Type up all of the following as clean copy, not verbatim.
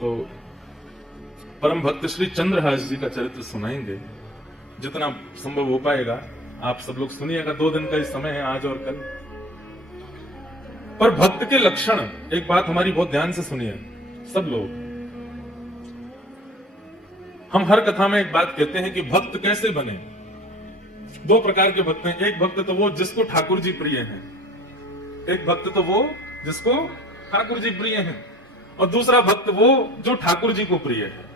तो परम भक्त श्री चंद्रहास जी का चरित्र सुनाएंगे, जितना संभव हो पाएगा। आप सब लोग सुनिएगा, 2 दिन का ही समय है, आज और कल। पर भक्त के लक्षण, एक बात हमारी बहुत ध्यान से सुनिए सब लोग। हम हर कथा में एक बात कहते हैं कि भक्त कैसे बने। 2 प्रकार के भक्त हैं। एक भक्त तो वो जिसको ठाकुर जी प्रिय हैं, एक भक्त तो वो जिसको ठाकुर जी प्रिय हैं, और दूसरा भक्त वो जो ठाकुर जी को प्रिय है।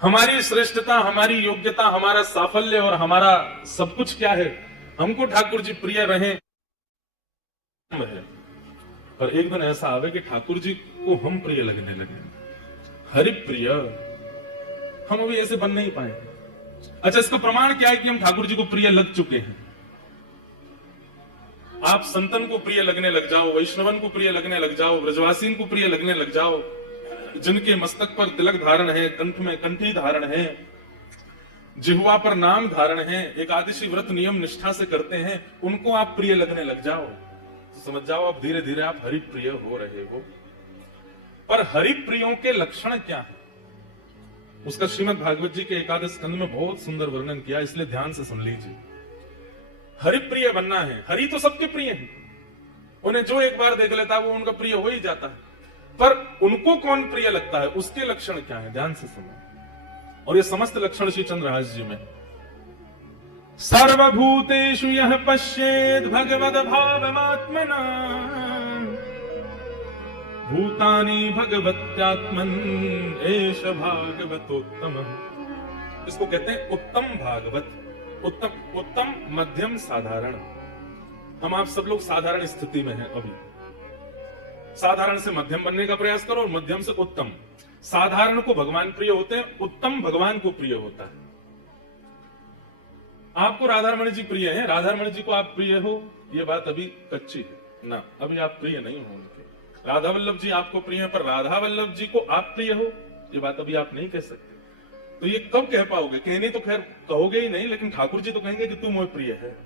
हमारी श्रेष्ठता, हमारी योग्यता, हमारा साफल्य और हमारा सब कुछ क्या है, हमको ठाकुर जी प्रिय रहे। पर एक दिन ऐसा आवे कि ठाकुर जी को हम प्रिय लगने लगे, हरि प्रिय। हम अभी ऐसे बन नहीं पाए। अच्छा, इसका प्रमाण क्या है कि हम ठाकुर जी को प्रिय लग चुके हैं? आप संतन को प्रिय लगने लग जाओ, वैष्णवन को प्रिय लगने लग जाओ, ब्रजवासीन को प्रिय लगने लग जाओ, जिनके मस्तक पर तिलक धारण है, कंठ में कंठी धारण है, जिह्वा पर नाम धारण है, एकादशी व्रत नियम निष्ठा से करते हैं, उनको आप प्रिय लगने लग जाओ तो समझ जाओ आप धीरे धीरे आप हरि प्रिय हो रहे हो। पर हरि प्रियों के लक्षण क्या है, उसका श्रीमद् भागवत जी के एकादश स्कंद में बहुत सुंदर वर्णन किया, इसलिए ध्यान से सुन लीजिए। हरि प्रिय बनना है। हरि तो सबके प्रिय हैं, उन्हें जो एक बार देख लेता है वो उनका प्रिय हो ही जाता है। पर उनको कौन प्रिय लगता है, उसके लक्षण क्या है, ध्यान से सुनो। और ये समस्त लक्षण श्री चंद्रहास जी में। सर्वभूतेषु यः पश्येत् भगवद भावमात्मना भूतानि भगवत्यात्मन् एष भागवतोत्तमः। इसको कहते हैं उत्तम भागवत। उत्तम मध्यम साधारण। हम आप सब लोग साधारण स्थिति में हैं अभी। साधारण से मध्यम बनने का प्रयास करो और मध्यम से उत्तम। साधारण को भगवान प्रिय होते हैं, उत्तम भगवान को प्रिय होता है। आपको राधारमण जी प्रिय हैं, राधारमण जी को आप प्रिय हो, यह बात अभी कच्ची है ना, अभी आप प्रिय नहीं हो उनके। राधा वल्लभ जी आपको प्रिय है, पर राधा वल्लभ जी को आप प्रिय हो, यह बात अभी आप नहीं कह सकते। तो ये कब कह पाओगे? कहने तो खैर कहोगे ही नहीं, लेकिन ठाकुर जी तो कहेंगे कि तू मुझे प्रिय है।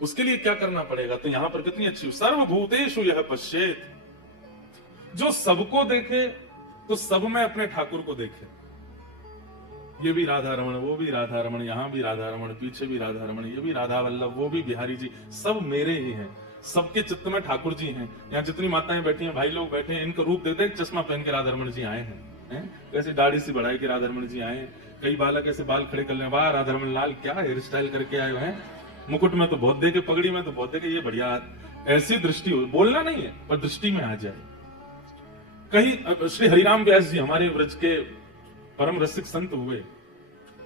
उसके लिए क्या करना पड़ेगा? तो यहां पर कितनी अच्छी, सर्वभूतेषु यः पश्येत्। जो सबको देखे तो सब में अपने ठाकुर को देखे। ये भी राधा रमण, वो भी राधा रमण, यहां भी राधा रमण, पीछे भी राधा रमण, ये भी राधा वल्लभ, वो भी बिहारी जी, सब मेरे ही हैं। सबके चित्त में ठाकुर जी हैं। यहाँ जितनी माताएं बैठी हैं, भाई लोग बैठे हैं, इनका रूप देखते, चश्मा पहन के राधा रमण जी आए हैं, कैसे दाढ़ी सी बढ़ाई के राधा रमण जी आए हैं। कई बालक ऐसे बाल खड़े कर ले, वाह राधा रमण लाल क्या हेयर स्टाइल करके आए हुए हैं, मुकुट में तो बहुत देखे, पगड़ी में तो बहुत देखे, ये बढ़िया। ऐसी दृष्टि हो, बोलना नहीं है पर दृष्टि में आ जाए। कहीं श्री हरिराम व्यास जी हमारे व्रज के परम रसिक संत हुए,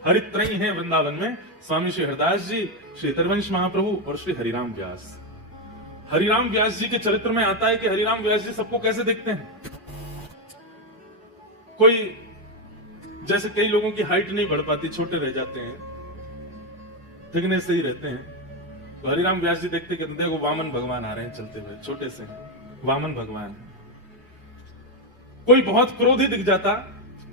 हरित्रयी हैं वृंदावन में, स्वामी श्री हरदास जी, श्री तरवंश महाप्रभु और श्री हरिराम व्यास। हरिराम व्यास जी के चरित्र में आता है कि हरिराम व्यास जी सबको कैसे देखते हैं। कोई जैसे कई लोगों की हाइट नहीं बढ़ पाती, छोटे रह जाते हैं, दिखने से ही रहते हैं, तो हरिराम व्यास जी देखते कहते देखो वामन भगवान आ रहे हैं चलते हुए, छोटे से हैं, वामन भगवान। कोई बहुत क्रोधी दिख जाता,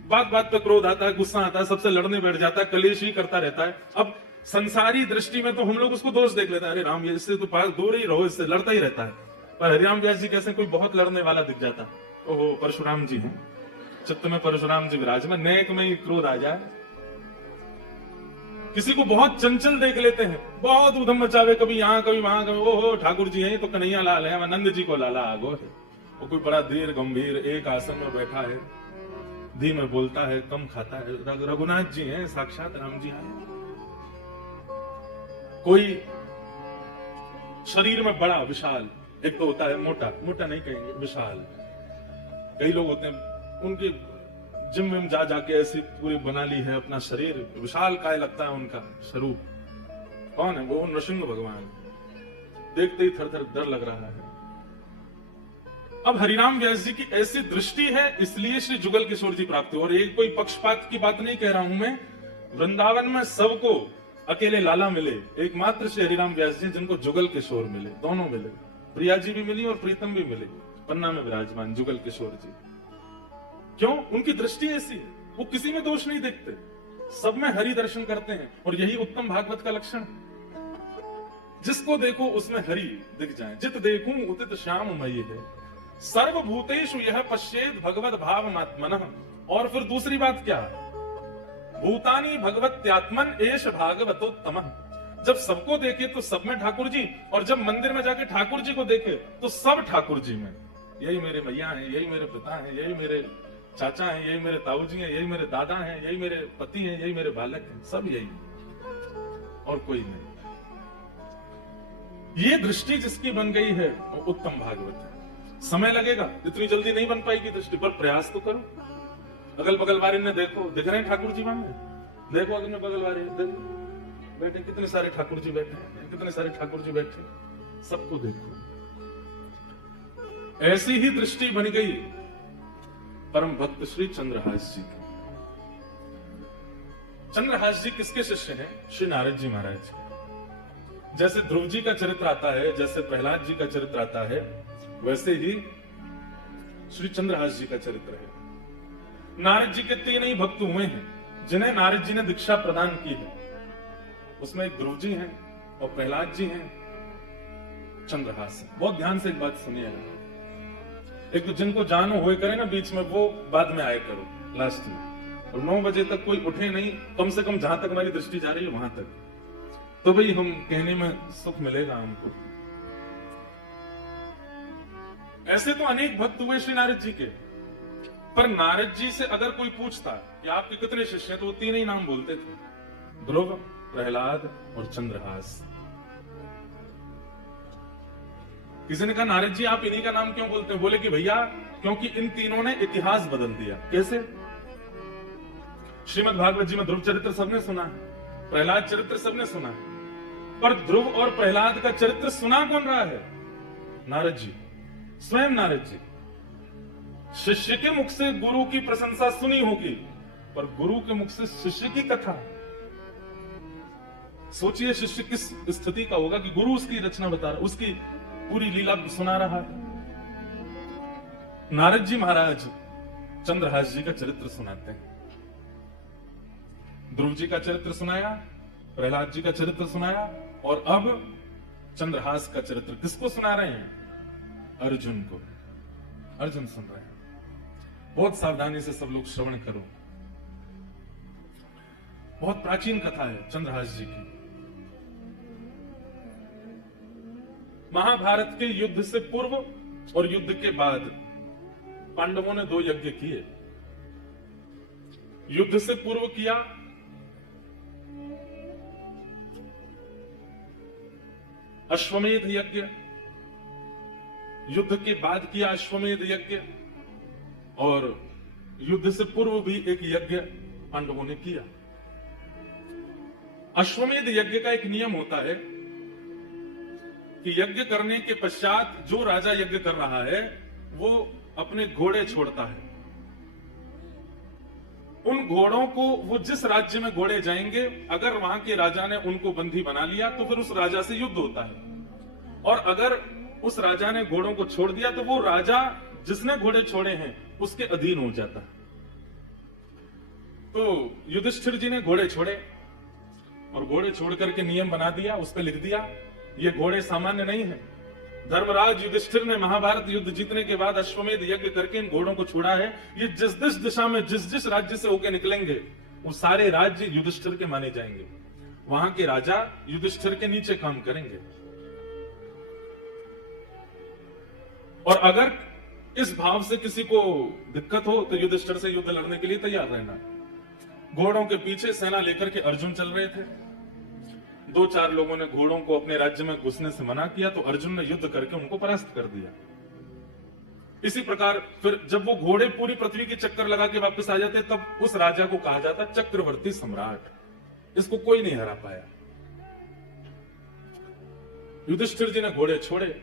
बात बात पे क्रोध आता है, गुस्सा आता है, सबसे लड़ने बैठ जाता है, कलेश ही करता रहता है। अब संसारी दृष्टि में तो हम लोग उसको दोष देख लेते हैं, अरे राम ये इससे तो पास दूर ही रहो, इससे लड़ता ही रहता है। पर हरिराम व्यास जी कैसे कोई बहुत लड़ने वाला दिख जाता, ओहो परशुराम जी हैं, चित्त में परशुराम जी विराजमान, नेक में ही क्रोध आ जाए। किसी को बहुत चंचल देख लेते हैं, बहुत उधम मचावे, कभी यहाँ कभी वहां, कभी ओहो ठाकुर जी हैं तो कन्हैया लाल है, नंद जी को लाला आगो है। वो कोई बड़ा धीर गंभीर एक आसन में बैठा है, धीमे बोलता है, कम खाता है, रघुनाथ जी हैं, साक्षात राम जी आए। कोई शरीर में बड़ा विशाल, एक तो होता है मोटा, मोटा नहीं कहेंगे विशाल। कई लोग होते हैं उनके जिम में जा जाके ऐसी पूरी बना ली है अपना शरीर, विशाल काय लगता है उनका स्वरूप। कौन है वो? नृसिंह भगवान। देखते ही थर थर डर लग रहा है। अब हरिराम व्यास जी की ऐसी दृष्टि है, इसलिए श्री जुगल किशोर जी प्राप्त हुए। और एक कोई पक्षपात की बात नहीं कह रहा हूं मैं, वृंदावन में सबको अकेले लाला मिले, एकमात्र श्री हरिराम व्यास जी जिनको जुगल किशोर मिले, दोनों मिले। प्रिया जी भी मिली और प्रीतम भी मिले, पन्ना में विराजमान जुगल किशोर जी। क्यों? उनकी दृष्टि ऐसी है, वो किसी में दोष नहीं देखते, सब में हरि दर्शन करते हैं। और यही उत्तम भागवत का लक्षण, जिसको देखो उसमें हरि दिख जाए। जित देखूं उतित श्याम मई है, सर्वभूतेषु यह पश्येद भगवत भावमात्मनः। और फिर दूसरी बात क्या, भूतानि भगवत्यात्मन एष भागवतोत्तमः। जब सबको देखे तो सब में ठाकुर जी, और जब मंदिर में जाके ठाकुर जी को देखे तो सब ठाकुर जी में। यही मेरे मैया हैं, यही मेरे पिता हैं, यही मेरे चाचा हैं, यही मेरे ताऊ जी हैं, यही मेरे दादा हैं, यही मेरे पति हैं, यही मेरे बालक हैं, सब यही और कोई नहीं। ये दृष्टि जिसकी बन गई है वो उत्तम भागवत है। समय लगेगा, इतनी जल्दी नहीं बन पाएगी दृष्टि, पर प्रयास तो करो। अगल बगल वाले ने देखो, दिख रहे हैं ठाकुर जी वहां, देखो अगल बगल वाले बैठे, कितने सारे ठाकुर जी बैठे हैं, कितने सारे ठाकुर जी बैठे, सबको देखो। ऐसी ही दृष्टि बन गई परम भक्त श्री चंद्रहास जी की। चंद्रहास जी किसके शिष्य हैं? श्री नारद जी महाराज। जैसे ध्रुव जी का चरित्र आता है, जैसे प्रहलाद जी का चरित्र आता है, वैसे ही श्री चंद्रहास जी का चरित्र है। नारद जी के 3 ही भक्त हुए हैं जिन्हें नारद जी ने दीक्षा प्रदान की है। उसमें एक ध्रुव जी हैं और प्रहलाद जी हैं, चंद्रहास है। बहुत ध्यान से एक बात सुनिएगा। एक तो जिनको जानो होए करे ना बीच में, वो बाद में आए करो लास्ट में। और 9 बजे तक कोई उठे नहीं, कम से कम जहां तक हमारी दृष्टि जा रही है वहां तक, तो भाई हम कहने में सुख मिलेगा हमको। ऐसे तो अनेक भक्त हुए श्री नारद जी के, पर नारद जी से अगर कोई पूछता कि आपके कितने शिष्य हैं, तो वो 3 ही नाम बोलते थे, ध्रुव, प्रहलाद और चंद्रहास। किसी ने कहा नारद जी आप इन्हीं का नाम क्यों बोलते हैं? बोले कि भैया क्योंकि इन तीनों ने इतिहास बदल दिया। कैसे? श्रीमद् भागवत जी में ध्रुव चरित्र सबने सुना है, प्रहलाद चरित्र सबने सुना है, पर ध्रुव और प्रहलाद का चरित्र सुना कौन रहा है? नारद जी, स्वयं नारद जी। शिष्य के मुख से गुरु की प्रशंसा सुनी होगी, पर गुरु के मुख से शिष्य की कथा। सोचिए शिष्य किस स्थिति का होगा कि गुरु उसकी रचना बता रहा, उसकी पूरी लीला सुना रहा है। नारद जी महाराज चंद्रहास जी का चरित्र सुनाते हैं। ध्रुव जी का चरित्र सुनाया, प्रहलाद जी का चरित्र सुनाया, और अब चंद्रहास का चरित्र किसको सुना रहे हैं? अर्जुन को। अर्जुन सुन रहे हैं। बहुत सावधानी से सब लोग श्रवण करो। बहुत प्राचीन कथा है चंद्रहास जी की। महाभारत के युद्ध से पूर्व और युद्ध के बाद पांडवों ने 2 यज्ञ किए। युद्ध से पूर्व किया अश्वमेध यज्ञ, युद्ध के बाद किया अश्वमेध यज्ञ, और युद्ध से पूर्व भी एक यज्ञ पांडवों ने किया। अश्वमेध यज्ञ का एक नियम होता है कि यज्ञ करने के पश्चात जो राजा यज्ञ कर रहा है वो अपने घोड़े छोड़ता है। उन घोड़ों को वो जिस राज्य में घोड़े जाएंगे, अगर वहां के राजा ने उनको बंदी बना लिया तो फिर उस राजा से युद्ध होता है, और अगर उस राजा ने घोड़ों को छोड़ दिया तो वो राजा जिसने घोड़े छोड़े हैं उसके अधीन हो जाता है। तो युधिष्ठिर जी ने घोड़े छोड़े, और घोड़े छोड़ करके नियम बना दिया, उस पर लिख दिया ये घोड़े सामान्य नहीं है। धर्मराज युधिष्ठिर ने महाभारत युद्ध जीतने के बाद अश्वमेध यज्ञ करके इन घोड़ों को छोड़ा है। ये जिस जिस दिशा में जिस जिस राज्य से होकर निकलेंगे वो सारे राज्य युधिष्ठिर के माने जाएंगे। वहां के राजा युधिष्ठिर के नीचे काम करेंगे। और अगर इस भाव से किसी को दिक्कत हो तो युधिष्ठिर से युद्ध लड़ने के लिए तैयार रहना। घोड़ों के पीछे सेना लेकर के अर्जुन चल रहे थे। 2-4 लोगों ने घोड़ों को अपने राज्य में घुसने से मना किया तो अर्जुन ने युद्ध करके उनको परास्त कर दिया। इसी प्रकार फिर जब वो घोड़े पूरी पृथ्वी की चक्कर लगा के वापस आ जाते तब उस राजा को कहा जाता चक्रवर्ती सम्राट। इसको कोई नहीं हरा पाया। युधिष्ठिर जी ने घोड़े छोड़े,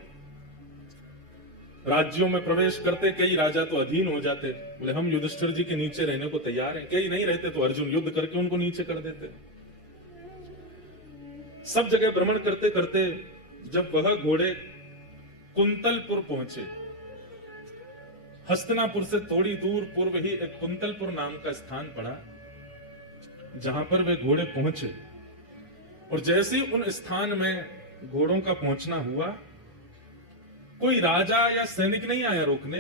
राज्यों में प्रवेश करते कई राजा तो अधीन हो जाते, बोले हम युधिष्ठिर जी के नीचे रहने को तैयार हैं। कई नहीं रहते तो अर्जुन युद्ध करके उनको नीचे कर देते। सब जगह भ्रमण करते करते जब वह घोड़े कुंतलपुर पहुंचे, हस्तिनापुर से थोड़ी दूर पूर्व ही एक कुंतलपुर नाम का स्थान पड़ा, जहां पर वे घोड़े पहुंचे, और जैसे ही उन स्थान में घोड़ों का पहुंचना हुआ कोई राजा या सैनिक नहीं आया रोकने।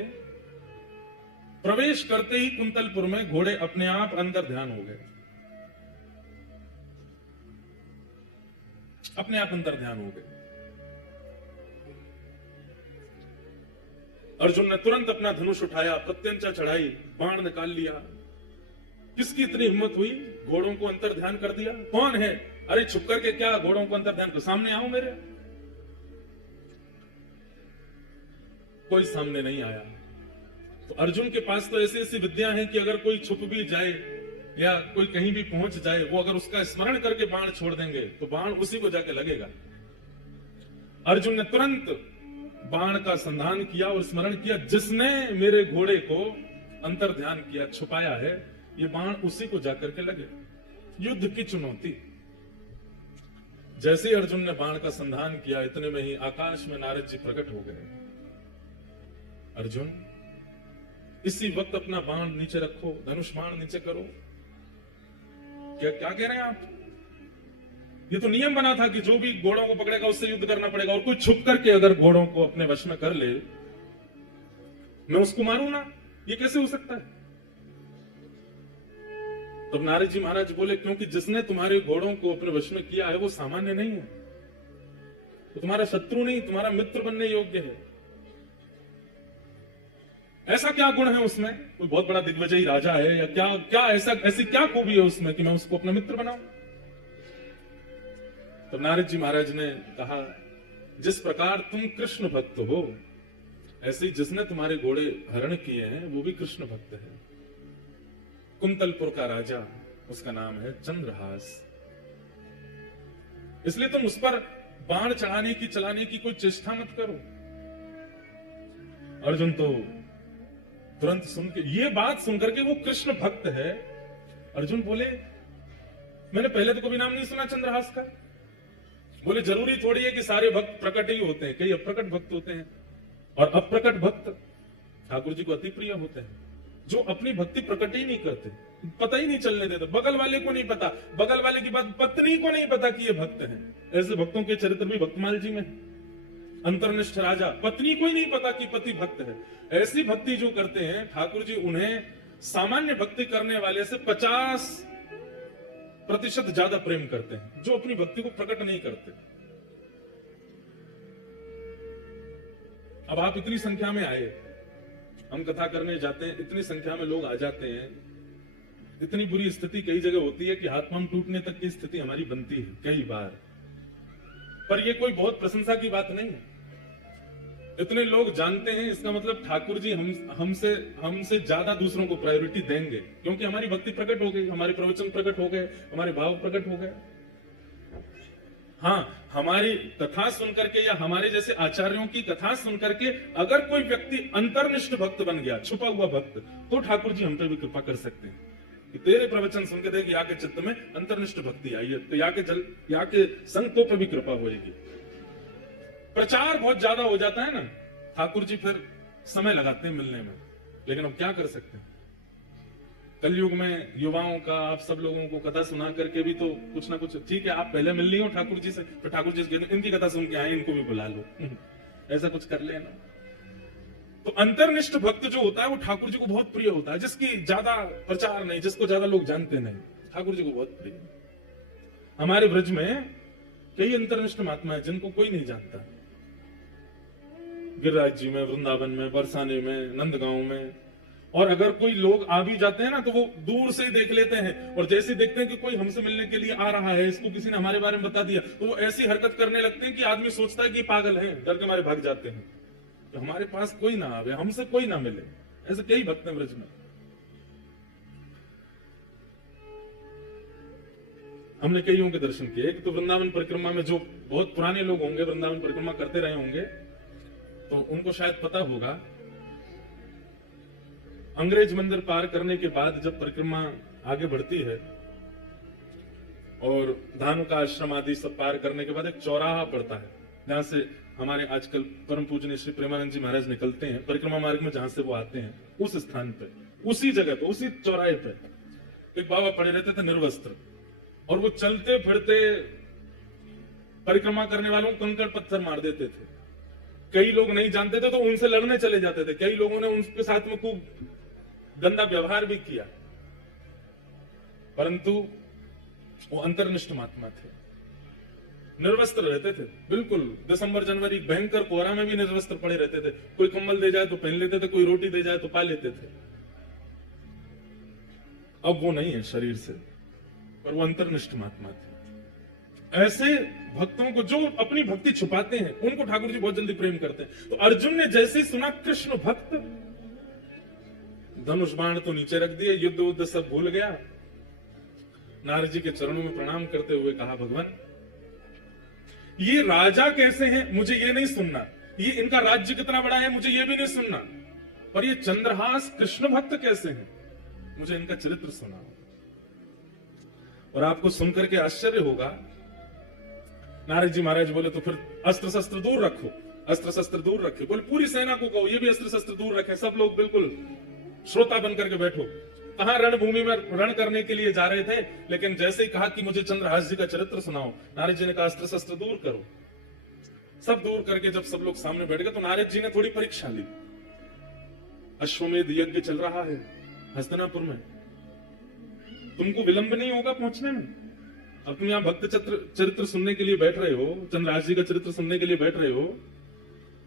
प्रवेश करते ही कुंतलपुर में घोड़े अपने आप अंदर ध्यान हो गए, अपने आप अंदर ध्यान हो गए। अर्जुन ने तुरंत अपना धनुष उठाया, प्रत्यंचा चढ़ाई, बाण निकाल लिया। किसकी इतनी हिम्मत हुई, घोड़ों को अंतर ध्यान कर दिया? कौन है? अरे छुप करके क्या घोड़ों को अंतर ध्यान कर, सामने आओ मेरे। कोई सामने नहीं आया। तो अर्जुन के पास तो ऐसी ऐसी विद्या है कि अगर कोई छुप भी जाए या कोई कहीं भी पहुंच जाए, वो अगर उसका स्मरण करके बाण छोड़ देंगे तो बाण उसी को जाके लगेगा। अर्जुन ने तुरंत बाण का संधान किया और स्मरण किया, जिसने मेरे घोड़े को अंतर ध्यान किया, छुपाया है, ये बाण उसी को जाकर के लगे। युद्ध की चुनौती। जैसे ही अर्जुन ने बाण का संधान किया, इतने में ही आकाश में नारद जी प्रकट हो गए। अर्जुन, इसी वक्त अपना बाण नीचे रखो, धनुष बाण नीचे करो। क्या क्या कह रहे हैं आप? ये तो नियम बना था कि जो भी घोड़ों को पकड़ेगा उससे युद्ध करना पड़ेगा, और कोई छुप करके अगर घोड़ों को अपने वश में कर ले, मैं उसको मारूं ना, ये कैसे हो सकता है? तब नारद जी महाराज बोले, क्योंकि जिसने तुम्हारे घोड़ों को अपने वश में किया है वो सामान्य नहीं है, तो तुम्हारा शत्रु नहीं, तुम्हारा मित्र बनने योग्य है। ऐसा क्या गुण है उसमें? कोई बहुत बड़ा दिग्विजयी राजा है या क्या? क्या ऐसी क्या खूबी है उसमें कि मैं उसको अपना मित्र बनाऊं? तो नारद जी महाराज ने कहा, जिस प्रकार तुम कृष्ण भक्त हो, ऐसे ही जिसने तुम्हारे घोड़े हरण किए हैं वो भी कृष्ण भक्त है। कुंतलपुर का राजा, उसका नाम है चंद्रहास। इसलिए तुम उस पर बाण चढ़ाने की, चलाने की कोई चेष्टा मत करो। अर्जुन तो तुरंत सुन के, ये बात सुनकर के वो कृष्ण भक्त है। अर्जुन बोले, मैंने पहले तो कभी नाम नहीं सुना चंद्रहास का। बोले, जरूरी थोड़ी है कि सारे भक्त प्रकट ही होते हैं, कई अप्रकट भक्त होते हैं, और अप्रकट भक्त ठाकुर जी को अति प्रिय होते हैं, जो अपनी भक्ति प्रकट ही नहीं करते, पता ही नहीं चलने देते। बगल वाले को नहीं पता, बगल वाले की बात पत्नी को नहीं पता कि ये भक्त हैं। ऐसे भक्तों के चरित्र भी भक्तमाल जी में। अंतर्निष्ठ राजा, पत्नी को ही नहीं पता कि पति भक्त है। ऐसी भक्ति जो करते हैं ठाकुर जी, उन्हें सामान्य भक्ति करने वाले से 50% ज्यादा प्रेम करते हैं, जो अपनी भक्ति को प्रकट नहीं करते। अब आप इतनी संख्या में आए, हम कथा करने जाते हैं, इतनी संख्या में लोग आ जाते हैं, इतनी बुरी स्थिति कई जगह होती है कि हाथ पांव टूटने तक की स्थिति हमारी बनती है कई बार। पर यह कोई बहुत प्रशंसा की बात नहीं है। इतने लोग जानते हैं, इसका मतलब ठाकुर जी हमसे ज्यादा दूसरों को प्रायोरिटी देंगे, क्योंकि हमारी भक्ति प्रकट हो गई, हमारे प्रवचन प्रकट हो गए, हमारे भाव प्रकट हो गए। हाँ, हमारी कथा सुनकर के या हमारे जैसे आचार्यों की कथा सुनकर के अगर कोई व्यक्ति अंतर्निष्ठ भक्त बन गया, छुपा हुआ भक्त, तो ठाकुर जी हम पे भी कृपा कर सकते हैं कि तेरे प्रवचन सुन के देख, याके चित्त में अंतर्निष्ठ भक्ति आई है, तो याके संतों पे भी कृपा होगी। प्रचार बहुत ज्यादा हो जाता है ना, ठाकुर जी फिर समय लगाते हैं मिलने में, लेकिन अब क्या कर सकते हैं। कलयुग में युवाओं का, आप सब लोगों को कथा सुना करके भी तो कुछ ना कुछ, ठीक है आप पहले मिल ली हो ठाकुर जी से, तो ठाकुर जी से इनकी कथा सुन के आए, इनको भी बुला लो, ऐसा कुछ कर लेना। तो अंतर्निष्ठ भक्त जो होता है वो ठाकुर जी को बहुत प्रिय होता है, जिसकी ज्यादा प्रचार नहीं, जिसको ज्यादा लोग जानते नहीं, ठाकुर जी को बहुत प्रिय। हमारे ब्रज में कई अंतर्निष्ठ महात्मा है जिनको कोई नहीं जानता, गिरिराज जी में, वृंदावन में, बरसाने में, नंदगांव में। और अगर कोई लोग आ भी जाते हैं ना, तो वो दूर से ही देख लेते हैं, और जैसे देखते हैं कि कोई हमसे मिलने के लिए आ रहा है, इसको किसी ने हमारे बारे में बता दिया, तो वो ऐसी हरकत करने लगते हैं कि आदमी सोचता है कि पागल है, डर के मारे भाग जाते हैं। तो हमारे पास कोई ना आवे, हमसे कोई ना मिले, ऐसे कई भक्त हैं ब्रज में। हमने कईयों के दर्शन किए। एक तो वृंदावन परिक्रमा में जो बहुत पुराने लोग होंगे, वृंदावन परिक्रमा करते रहे होंगे, तो उनको शायद पता होगा, अंग्रेज मंदिर पार करने के बाद जब परिक्रमा आगे बढ़ती है और धानु का आश्रम आदि सब पार करने के बाद एक चौराहा पड़ता है, जहां से हमारे आजकल परम पूजनीय श्री प्रेमानंद जी महाराज निकलते हैं परिक्रमा मार्ग में, जहां से वो आते हैं, उस स्थान पे, उसी जगह पे, उसी चौराहे पे एक बाबा पड़े रहते थे निर्वस्त्र, और वो चलते फिरते परिक्रमा करने वालों को कंकड़ पत्थर मार देते थे। कई लोग नहीं जानते थे तो उनसे लड़ने चले जाते थे, कई लोगों ने उनके साथ में खूब गंदा व्यवहार भी किया, परंतु वो अंतर्निष्ठ महात्मा थे, निर्वस्त्र रहते थे। बिल्कुल दिसंबर जनवरी भयंकर कोहरा में भी निर्वस्त्र पड़े रहते थे, कोई कंबल दे जाए तो पहन लेते थे, कोई रोटी दे जाए तो पा लेते थे। अब वो नहीं है शरीर से, पर वो अंतर्निष्ठ महात्मा थे। ऐसे भक्तों को जो अपनी भक्ति छुपाते हैं उनको ठाकुर जी बहुत जल्दी प्रेम करते हैं। तो अर्जुन ने जैसे ही सुना कृष्ण भक्त, धनुष बाण तो नीचे रख दिए, युद्ध उद्ध सब भूल गया, नारद जी के चरणों में प्रणाम करते हुए कहा, भगवान ये राजा कैसे हैं मुझे ये नहीं सुनना, ये इनका राज्य कितना बड़ा है मुझे ये भी नहीं सुनना, पर ये चंद्रहास कृष्ण भक्त कैसे हैं मुझे इनका चरित्र सुनाओ। और आपको सुनकर के आश्चर्य होगा, नारद जी महाराज बोले तो फिर अस्त्र शस्त्र दूर रखो, अस्त्र शस्त्र दूर रखे, बोले पूरी सेना को कहो ये भी अस्त्र शस्त्र दूर रखे, सब लोग बिल्कुल श्रोता बन करके बैठो। कहां रणभूमि में रण करने के लिए जा रहे थे, लेकिन जैसे ही कहा कि मुझे चंद्रहास जी का चरित्र सुनाओ, नारद जी ने कहा अस्त्र शस्त्र दूर करो। सब दूर करके जब सब लोग सामने बैठ गए तो नारद जी ने थोड़ी परीक्षा ली। अश्वमेध यज्ञ चल रहा है हस्तिनापुर में, तुमको विलंब नहीं होगा पहुंचने में? अब तुम यहाँ भक्त चरित्र सुनने के लिए बैठ रहे हो, चंद्रहास जी का चरित्र सुनने के लिए बैठ रहे हो,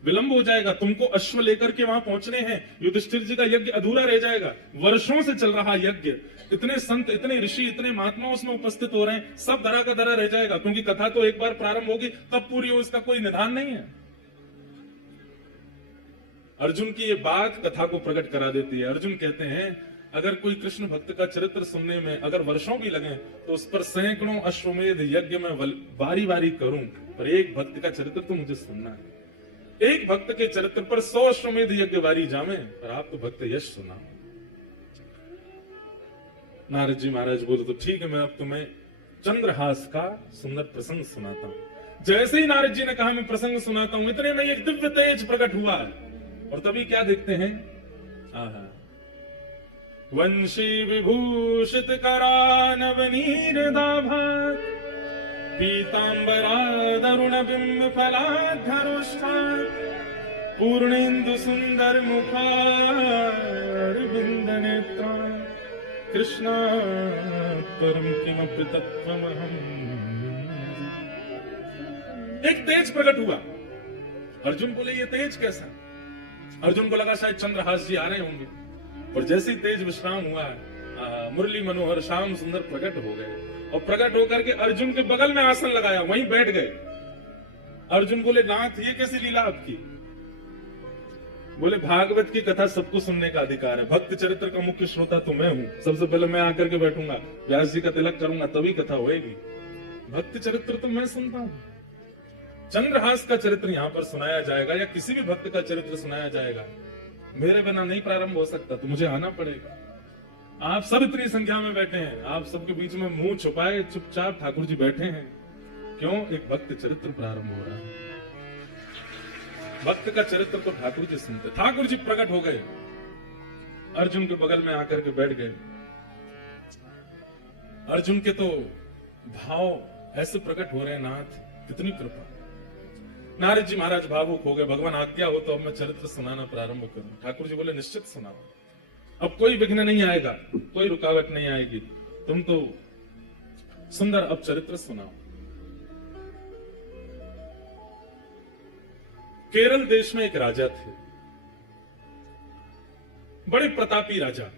विलंब हो जाएगा, तुमको अश्व लेकर के वहां पहुंचने हैं, युधिष्ठिर जी का यज्ञ अधूरा रह जाएगा। वर्षों से चल रहा यज्ञ, इतने संत, इतने ऋषि, इतने महात्मा उसमें उपस्थित हो रहे हैं, सब धरा का धरा रह जाएगा, क्योंकि कथा तो एक बार प्रारंभ होगी तब पूरी हो, इसका कोई निदान नहीं है। अर्जुन की ये बात कथा को प्रकट करा देती है। अर्जुन कहते हैं अगर कोई कृष्ण भक्त का चरित्र सुनने में अगर वर्षों भी लगे तो उस पर सैकड़ों अश्वमेध यज्ञ में बारी बारी करूं, पर एक भक्त का चरित्र तो मुझे सुनना है। एक भक्त के चरित्र पर 100 अश्वमेध यज्ञ बारी जामे, पर आप तो भक्त यश सुना। नारद जी महाराज बोले तो ठीक है, मैं अब तुम्हें चंद्रहास का सुंदर प्रसंग सुनाता हूं। जैसे ही नारद जी ने कहा मैं प्रसंग सुनाता हूं, इतने में एक दिव्य तेज प्रकट हुआ है, और तभी क्या देखते हैं, वंशी विभूषित करानवनीरदाभात पीतांबरादरुण बिंब फलाधरुष्ठा पूर्णेन्दु सुंदर मुखारविंद नेत्रा कृष्णा परम किमपि तत्त्वमहम्। एक तेज प्रकट हुआ। अर्जुन बोले ये तेज कैसा? अर्जुन को लगा शायद चंद्रहास जी आ रहे होंगे, और जैसे ही तेज विश्राम हुआ, मुरली मनोहर श्याम सुंदर प्रकट हो गए, और प्रकट होकर के अर्जुन के बगल में आसन लगाया, वहीं बैठ गए। अर्जुन बोले नाथ ये कैसी लीला आपकी? बोले भागवत की कथा सबको सुनने का अधिकार है, भक्त चरित्र का मुख्य श्रोता तो मैं हूं, सबसे पहले मैं आकर के बैठूंगा, व्यास जी का तिलक करूंगा तभी कथा होएगी। भक्त चरित्र तो मैं सुनता हूं, चंद्रहास का चरित्र यहां पर सुनाया जाएगा या किसी भी भक्त का चरित्र सुनाया जाएगा, मेरे बिना नहीं प्रारंभ हो सकता, तो मुझे आना पड़ेगा। आप सब इतनी संख्या में बैठे हैं, आप सबके बीच में मुंह छुपाए चुपचाप ठाकुर जी बैठे हैं, क्यों? एक भक्त चरित्र प्रारंभ हो रहा है। भक्त का चरित्र तो ठाकुर जी सुनते। ठाकुर जी प्रकट हो गए, अर्जुन के बगल में आकर के बैठ गए। अर्जुन के तो भाव ऐसे प्रकट हो रहे हैं, नाथ कितनी कृपा। नारद जी महाराज भावुक हो गए, भगवान आज्ञा हो तो अब मैं चरित्र सुनाना प्रारंभ करूं। ठाकुर जी बोले निश्चित सुनाओ, अब कोई विघ्न नहीं आएगा, कोई रुकावट नहीं आएगी, तुम तो सुंदर अब चरित्र सुनाओ। केरल देश में एक राजा थे, बड़े प्रतापी राजा,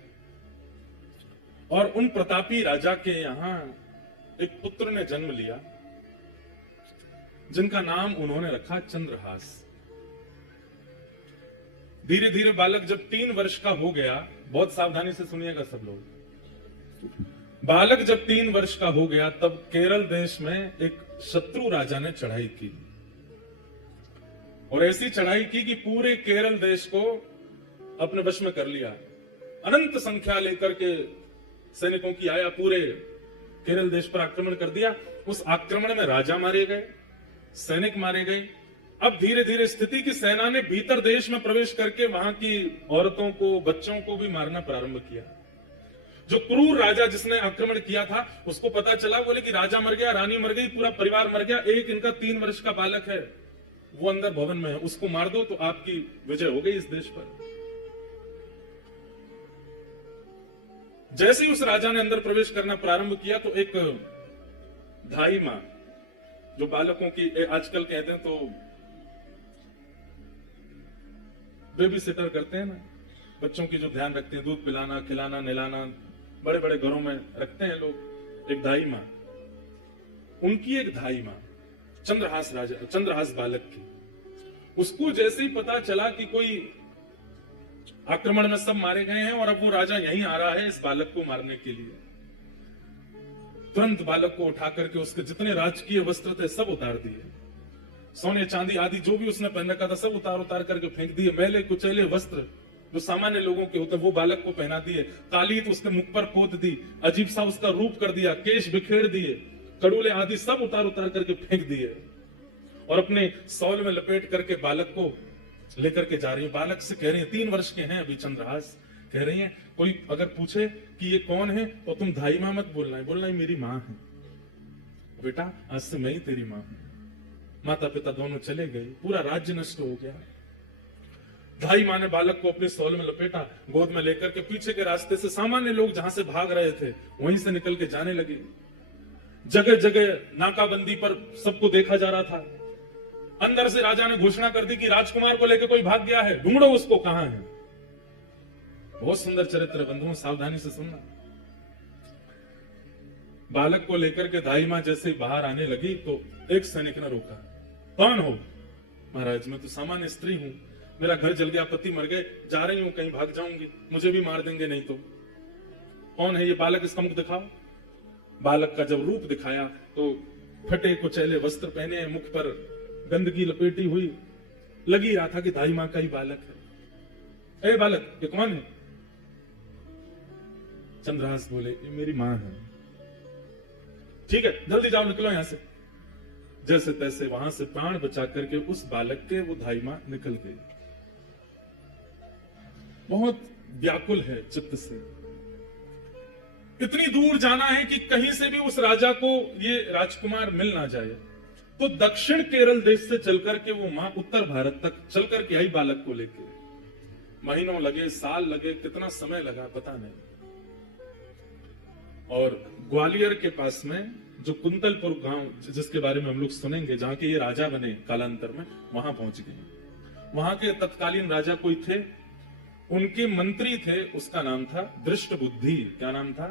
और उन प्रतापी राजा के यहां एक पुत्र ने जन्म लिया जिनका नाम उन्होंने रखा चंद्रहास। धीरे धीरे बालक जब 3 वर्ष का हो गया, बहुत सावधानी से सुनिएगा सब लोग, बालक जब 3 वर्ष का हो गया तब केरल देश में एक शत्रु राजा ने चढ़ाई की, और ऐसी चढ़ाई की कि पूरे केरल देश को अपने वश में कर लिया। अनंत संख्या लेकर के सैनिकों की आया, पूरे केरल देश पर आक्रमण कर दिया। उस आक्रमण में राजा मारे गए, सैनिक मारे गए। अब धीरे धीरे स्थिति की सेना ने भीतर देश में प्रवेश करके वहां की औरतों को, बच्चों को भी मारना प्रारंभ किया। जो क्रूर राजा जिसने आक्रमण किया था उसको पता चला, बोले कि राजा मर गया, रानी मर गई, पूरा परिवार मर गया, एक इनका 3 वर्ष का बालक है, वो अंदर भवन में है, उसको मार दो तो आपकी विजय हो गई इस देश पर। जैसे ही उस राजा ने अंदर प्रवेश करना प्रारंभ किया तो एक धाई मां, जो बालकों की आजकल कहते हैं तो बेबी सिटर करते हैं ना, बच्चों की जो ध्यान रखते हैं, दूध पिलाना, खिलाना, नहलाना, बड़े बड़े घरों में रखते हैं लोग, एक धाई मां, उनकी एक धाई मां चंद्रहास बालक की, उसको जैसे ही पता चला कि कोई आक्रमण में सब मारे गए हैं और अब वो राजा यहीं आ रहा है इस बालक को मारने के लिए, तुरंत बालक को उठा करके उसके जितने राजकीय वस्त्र थे सब उतार दिए, सोने चांदी आदि जो भी उसने पहन रखा था सब उतार उतार करके फेंक दिए, मैले कुचैले वस्त्र जो सामान्य लोगों के होते हैं वो बालक को पहना दिए, कालीत उसके मुख पर पोत दी, अजीब सा उसका रूप कर दिया, केश बिखेर दिए, कड़ूले आदि सब उतार उतार करके फेंक दिए और अपने सौल में लपेट करके बालक को लेकर के जा रही है। बालक से कह रही है, 3 वर्ष के हैं अभी चंद्रहास, कह रही है कोई अगर पूछे कि ये कौन है तो तुम धाई मां मत बोलना है, मेरी मां है बेटा, आज से मैं ही तेरी मां हूं। माता पिता दोनों चले गए, पूरा राज्य नष्ट हो गया। धाई मां ने बालक को अपने सौल में लपेटा, गोद में लेकर के पीछे के रास्ते से सामान्य लोग जहां से भाग रहे थे वहीं से निकल के जाने लगे। जगह जगह नाकाबंदी पर सबको देखा जा रहा था। अंदर से राजा ने घोषणा कर दी कि राजकुमार को लेकर कोई भाग गया है, ढूंढो उसको, कहां है। बहुत सुंदर चरित्र बंधुओं, सावधानी से सुनना। बालक को लेकर के दाई मां जैसे बाहर आने लगी तो एक सैनिक ने रोका। कौन हो? महाराज मैं तो सामान्य स्त्री हूं, मेरा घर जल गया, पति मर गए, जा रही हूं, कहीं भाग जाऊंगी, मुझे भी मार देंगे नहीं तो। कौन है ये बालक, इसका मुख दिखाओ। बालक का जब रूप दिखाया तो फटे कुचैले वस्त्र पहने, मुख पर गंदगी लपेटी हुई, लगी रहा था कि दाई मां का ही बालक है। ए बालक, ये कौन है? चंद्रहास बोले, ये मेरी मां है। ठीक है, जल्दी जाओ, निकलो यहां से। जैसे तैसे वहां से प्राण बचा करके उस बालक के वो धाई मां निकल गई। बहुत व्याकुल है चित्त से, इतनी दूर जाना है कि कहीं से भी उस राजा को ये राजकुमार मिल ना जाए। तो दक्षिण केरल देश से चलकर के वो मां उत्तर भारत तक चलकर के आई बालक को लेके। महीनों लगे, साल लगे, कितना समय लगा पता नहीं। और ग्वालियर के पास में जो कुंतलपुर गांव जिसके बारे में हम लोग सुनेंगे, जहां के ये राजा बने कालांतर में, वहां पहुंच गए। वहां के तत्कालीन राजा कोई थे, उनके मंत्री थे, उसका नाम था दृष्टबुद्धि। क्या नाम था?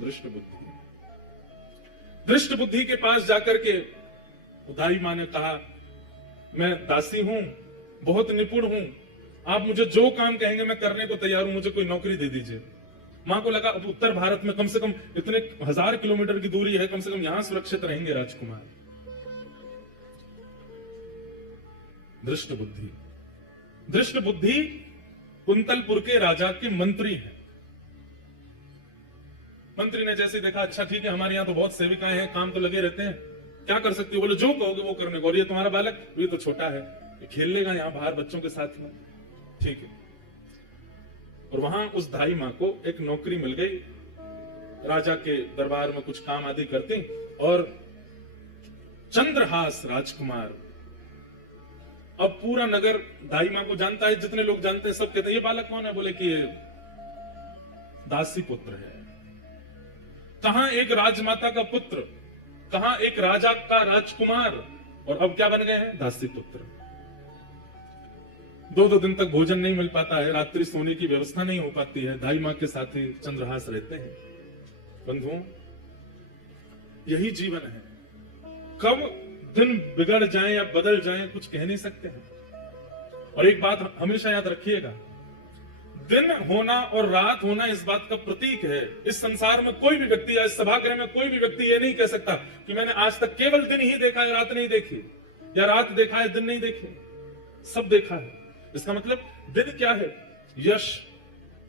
दृष्टबुद्धि। दृष्टबुद्धि के पास जाकर के दाई मां ने कहा, मैं दासी हूं, बहुत निपुण हूं, आप मुझे जो काम कहेंगे मैं करने को तैयार हूं, मुझे कोई नौकरी दे दीजिए। मां को लगा अब उत्तर भारत में कम से कम इतने 1000 किलोमीटर की दूरी है, कम से कम यहां सुरक्षित रहेंगे राजकुमार। दृष्टबुद्धि, दृष्टबुद्धि कुंतलपुर के राजा के मंत्री हैं। मंत्री ने जैसे देखा, अच्छा ठीक है, हमारे यहां तो बहुत सेविकाएं हैं, काम तो लगे रहते हैं, क्या कर सकती हो? बोले जो कहोगे वो करने को। और ये तुम्हारा बालक, ये तो छोटा है, ये खेल लेगा यहां बाहर बच्चों के साथ में। ठीक है। और वहां उस धाई मां को एक नौकरी मिल गई, राजा के दरबार में कुछ काम आदि करती। और चंद्रहास राजकुमार, अब पूरा नगर दाई मां को जानता है, जितने लोग जानते हैं सब कहते हैं ये बालक कौन है? बोले कि ये दासी पुत्र है। कहां एक राजमाता का पुत्र, कहां एक राजा का राजकुमार, और अब क्या बन गए हैं? दासी पुत्र। 2-2 दिन तक भोजन नहीं मिल पाता है, रात्रि सोने की व्यवस्था नहीं हो पाती है, दाई मां के साथ ही चंद्रहास रहते हैं। बंधुओं, यही जीवन है, कब दिन बिगड़ जाए या बदल जाए कुछ कह नहीं सकते हैं। और एक बात हमेशा याद रखिएगा, दिन होना और रात होना इस बात का प्रतीक है। इस संसार में कोई भी व्यक्ति या इस सभागृह में कोई भी व्यक्ति ये नहीं कह सकता कि मैंने आज तक केवल दिन ही देखा है, रात नहीं देखी, या रात देखा है दिन नहीं देखे। सब देखा है। इसका मतलब दिन क्या है? यश।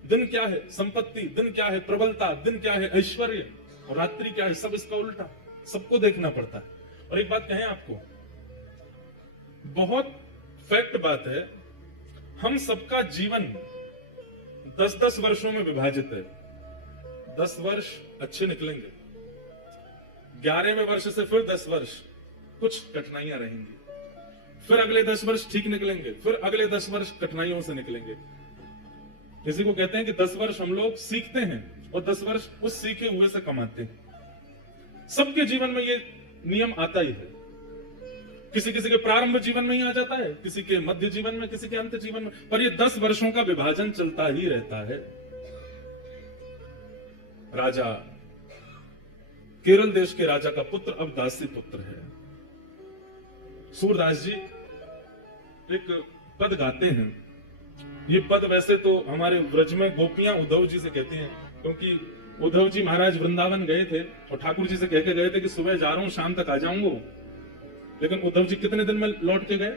दिन क्या है? संपत्ति। दिन क्या है? प्रबलता। दिन क्या है? ऐश्वर्य। और रात्रि क्या है? सब इसका उल्टा। सबको देखना पड़ता है। और एक बात कहें आपको, बहुत फैक्ट बात है, हम सबका जीवन 10-10 वर्षों में विभाजित है। 10 वर्ष अच्छे निकलेंगे, 11वें वर्ष से फिर 10 वर्ष कुछ कठिनाइयां रहेंगी, फिर अगले 10 वर्ष ठीक निकलेंगे, फिर अगले 10 वर्ष कठिनाइयों से निकलेंगे। इसी को कहते हैं कि 10 वर्ष हम लोग सीखते हैं और 10 वर्ष उस सीखे हुए से कमाते हैं। सबके जीवन में ये नियम आता ही है। किसी किसी के प्रारंभ जीवन में ही आ जाता है, किसी के मध्य जीवन में, किसी के अंत जीवन में, पर ये 10 वर्षों का विभाजन चलता ही रहता है। राजा, केरल देश के राजा का पुत्र अब दासी पुत्र है। सूरदास जी एक पद गाते हैं। ये पद वैसे तो हमारे व्रज में गोपियां उद्धव जी से कहती हैं, क्योंकि उद्धव जी महाराज वृंदावन गए थे और ठाकुर जी से कह के गए थे कि सुबह जा रहा हूं, शाम तक आ जाऊंगा। लेकिन उद्धव जी कितने दिन में लौट के गए?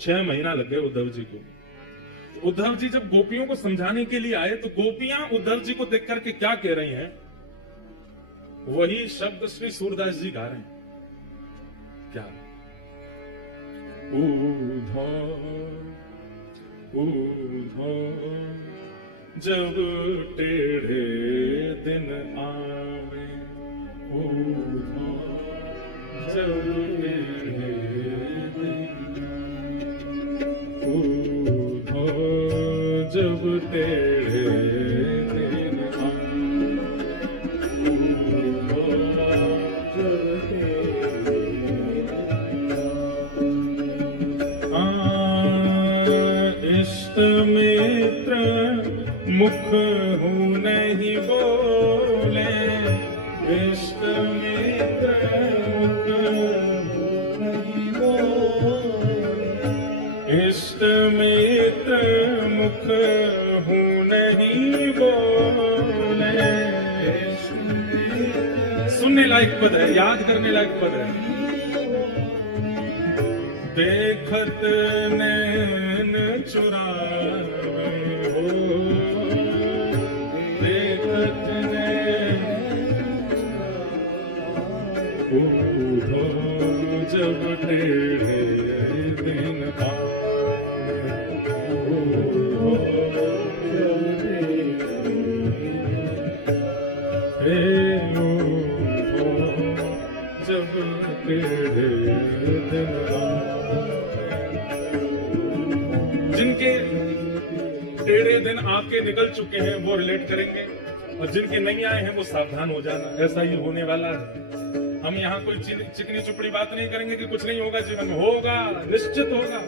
6 महीना लग गए उद्धव जी को। तो उद्धव जी जब गोपियों को समझाने के लिए आए तो गोपियां उद्धव जी को देख करके क्या कह रही हैं, वही शब्द श्री सूरदास जी गा रहे हैं। क्या? जब टेढ़े दिन आवे, जब टेढ़े जब टेढ़े दिन इष्ट मित्र मुख हूँ नहीं बोले, इष्ट मित्र मुख हूँ नहीं बोले, इष्ट मित्र मुख हूँ नहीं बोले। सुनने लायक पद है, याद करने लायक पद है। देखत नैन चुरावे हो, देखत नैन उधो जब टेढ़े दिन जब टेढ़े दिन जिनके टेढ़े दिन आके निकल चुके हैं वो रिलेट करेंगे, और जिनके नहीं आए हैं वो सावधान हो जाना, ऐसा ही होने वाला है। हम यहाँ कोई चिकनी चुपड़ी बात नहीं करेंगे कि कुछ नहीं होगा जीवन में, होगा, निश्चित होगा।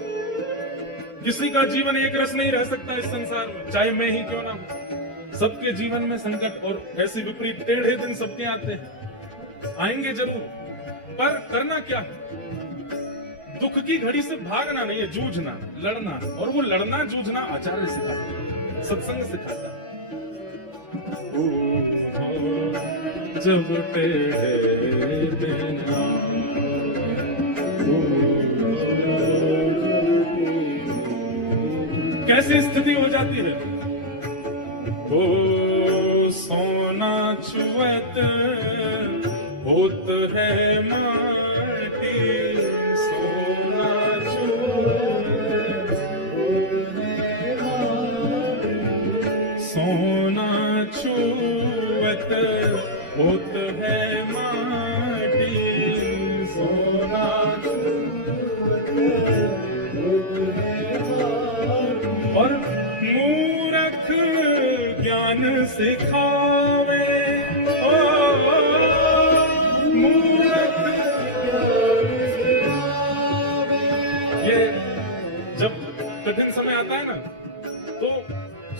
किसी का जीवन एक रस नहीं रह सकता इस संसार में, चाहे मैं ही क्यों ना हूं। सबके जीवन में संकट और ऐसे विपरीत टेढ़े दिन सबके आते हैं, आएंगे जरूर, पर करना क्या है? दुख की घड़ी से भागना नहीं है, जूझना, लड़ना। और वो लड़ना जूझना आचार्य सिखाता, सत्संग सिखाता। जब टेढ़े दिन कैसी स्थिति हो जाती है? ओ सोना छुअत होत है माटी, सोना छुअत सोना छुअत होत है माटी, सोना और मूर्ख ज्ञान सिखावे, मूर्ख ये जब कठिन समय आता है ना, तो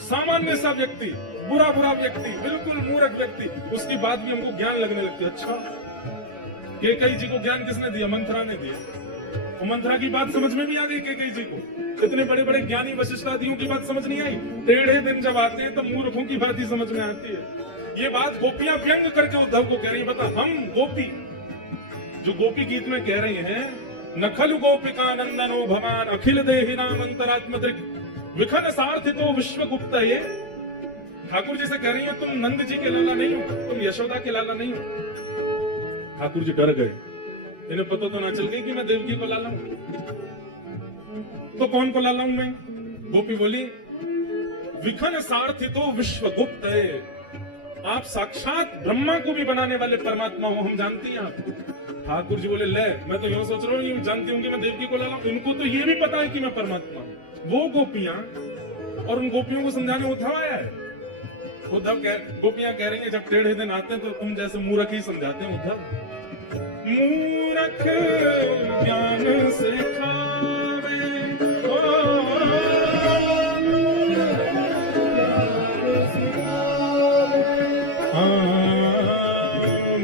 सामान्य सा व्यक्ति, बुरा व्यक्ति, बिल्कुल मूर्ख व्यक्ति, उसकी बात भी हमको ज्ञान लगने लगती है। अच्छा, केकई जी को ज्ञान किसने दिया? मंथरा ने दिया। मंथरा की बात समझ में भी आ गई केकई जी को। इतने बड़े बड़े ज्ञानी वशिष्ठ आदियों की बात समझ नहीं आई। टेढ़े दिन जब आते हैं तब मूर्खों की बात ही समझ में आती है। ये बात गोपियां व्यंग करके उद्धव को कह रही है। बता, हम गोपी, जो गोपी गीत में कह रही हैं, नखल गोपिका नंदनो भवान अखिल देहि नाम अंतरात्म दृक विखन सार्थितो विश्वगुप्त। ये ठाकुर जी से कह रही हो, तुम नंद जी के लाला नहीं हो, तुम यशोदा के लाला नहीं हो। ठाकुर जी डर गए, इन्हें पता तो ना चल गई कि मैं देवकी को लाला हूं। तो कौन को लाला हूं मैं? गोपी बोली, विखन सार्थितो विश्वगुप्त है। आप साक्षात ब्रह्मा को भी बनाने वाले परमात्मा हो, हम जानती हैं आपको। ठाकुर जी बोले, ले मैं तो यूं सोच रहा हूँ, जानती हूँ कि मैं देवकी को लाऊं, इनको तो ये भी पता है कि मैं परमात्मा हूँ। वो गोपियां और उन गोपियों को समझाने उद्धव आया है। गोपियां कह रही है जब टेढ़े दिन आते हैं तो तुम जैसे मूर्ख ही समझाते हैं उद्धव। मूर्ख ज्ञान सिखावे,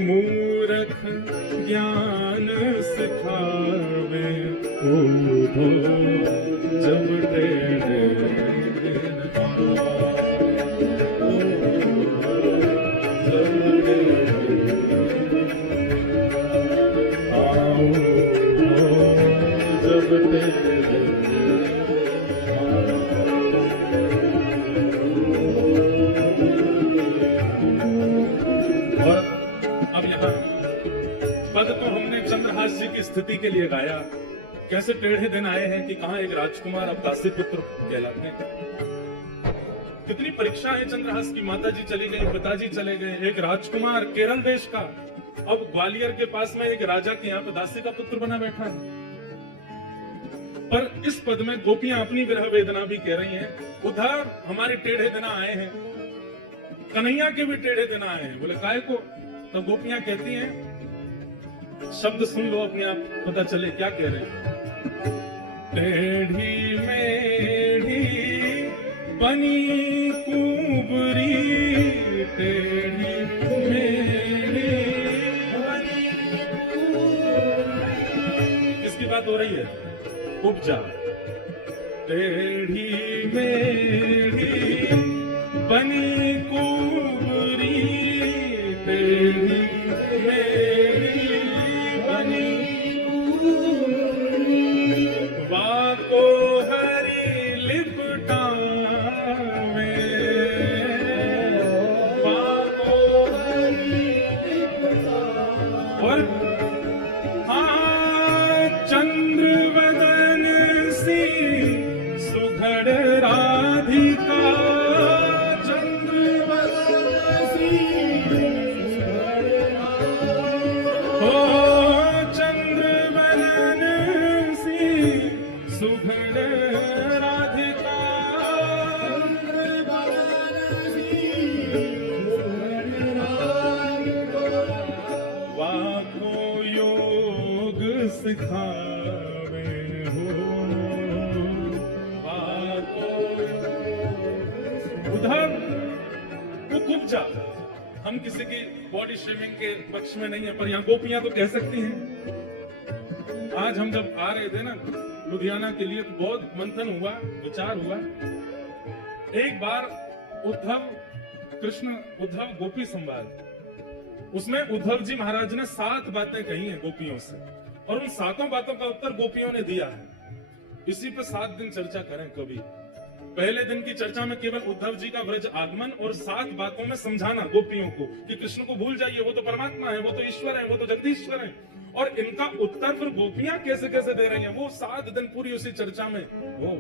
मूर्ख ज्ञान सिखावे, जब टेढ़े चंद्रहास जी की स्थिति के लिए गाया। कैसे टेढ़े दिन आए हैं कि कहां एक राजकुमार अब दासी पुत्र कहलाते हैं। कितनी परीक्षा है चंद्रहास की। माता जी चली गई, पिताजी चले गए, एक राजकुमार केरल देश का अब ग्वालियर के पास में एक राजा के यहाँ पे दासी का पुत्र बना बैठा है। पर इस पद में गोपियां अपनी विरह वेदना भी कह रही हैं, उधर हमारे टेढ़े दिन आए हैं, कन्हैया के भी टेढ़े दिन आए हैं। बोले काय को? तो गोपियां कहती हैं, शब्द सुन लो अपने आप पता चले क्या कह रहे हैं। टेढ़ी मेढ़ी बनी कुबरी, टेढ़ी मेढ़ी बनी। किसकी बात हो रही है? उपजा। टेढ़ी मेढ़ी बनी कुबरी, टेढ़ी मेढ़ी वाको हरी लिपटावे, वाको हरी लिपटावे। और हाँ चंद्र वदन सी सुघड़ राधिका, चंद्र वदन सी सुघड़ राधिका, वाको योग सिखावे हो, वाको उधर वो कुब्जा। हम किसी की बॉडी शेमिंग के पक्ष में नहीं है, पर यहाँ गोपियां तो कह सकती हैं। आज हम जब आ रहे थे ना लुधियाना के लिए, तो बहुत मंथन हुआ, विचार हुआ। एक बार उद्धव गोपी संवाद, उसमें उद्धव जी महाराज ने 7 बातें कही हैं गोपियों से, और उन 7 बातों का उत्तर गोपियों ने दिया है। इसी पे 7 दिन चर्चा करें कभी। पहले दिन की चर्चा में केवल उद्धव जी का व्रज आगमन और 7 बातों में समझाना गोपियों को कि कृष्ण को भूल जाइए, वो तो परमात्मा है, वो तो ईश्वर है, वो तो जगदीश्वर है। और इनका उत्तर फिर गोपियां कैसे कैसे दे रही हैं, वो 7 दिन पूरी उसी चर्चा में वो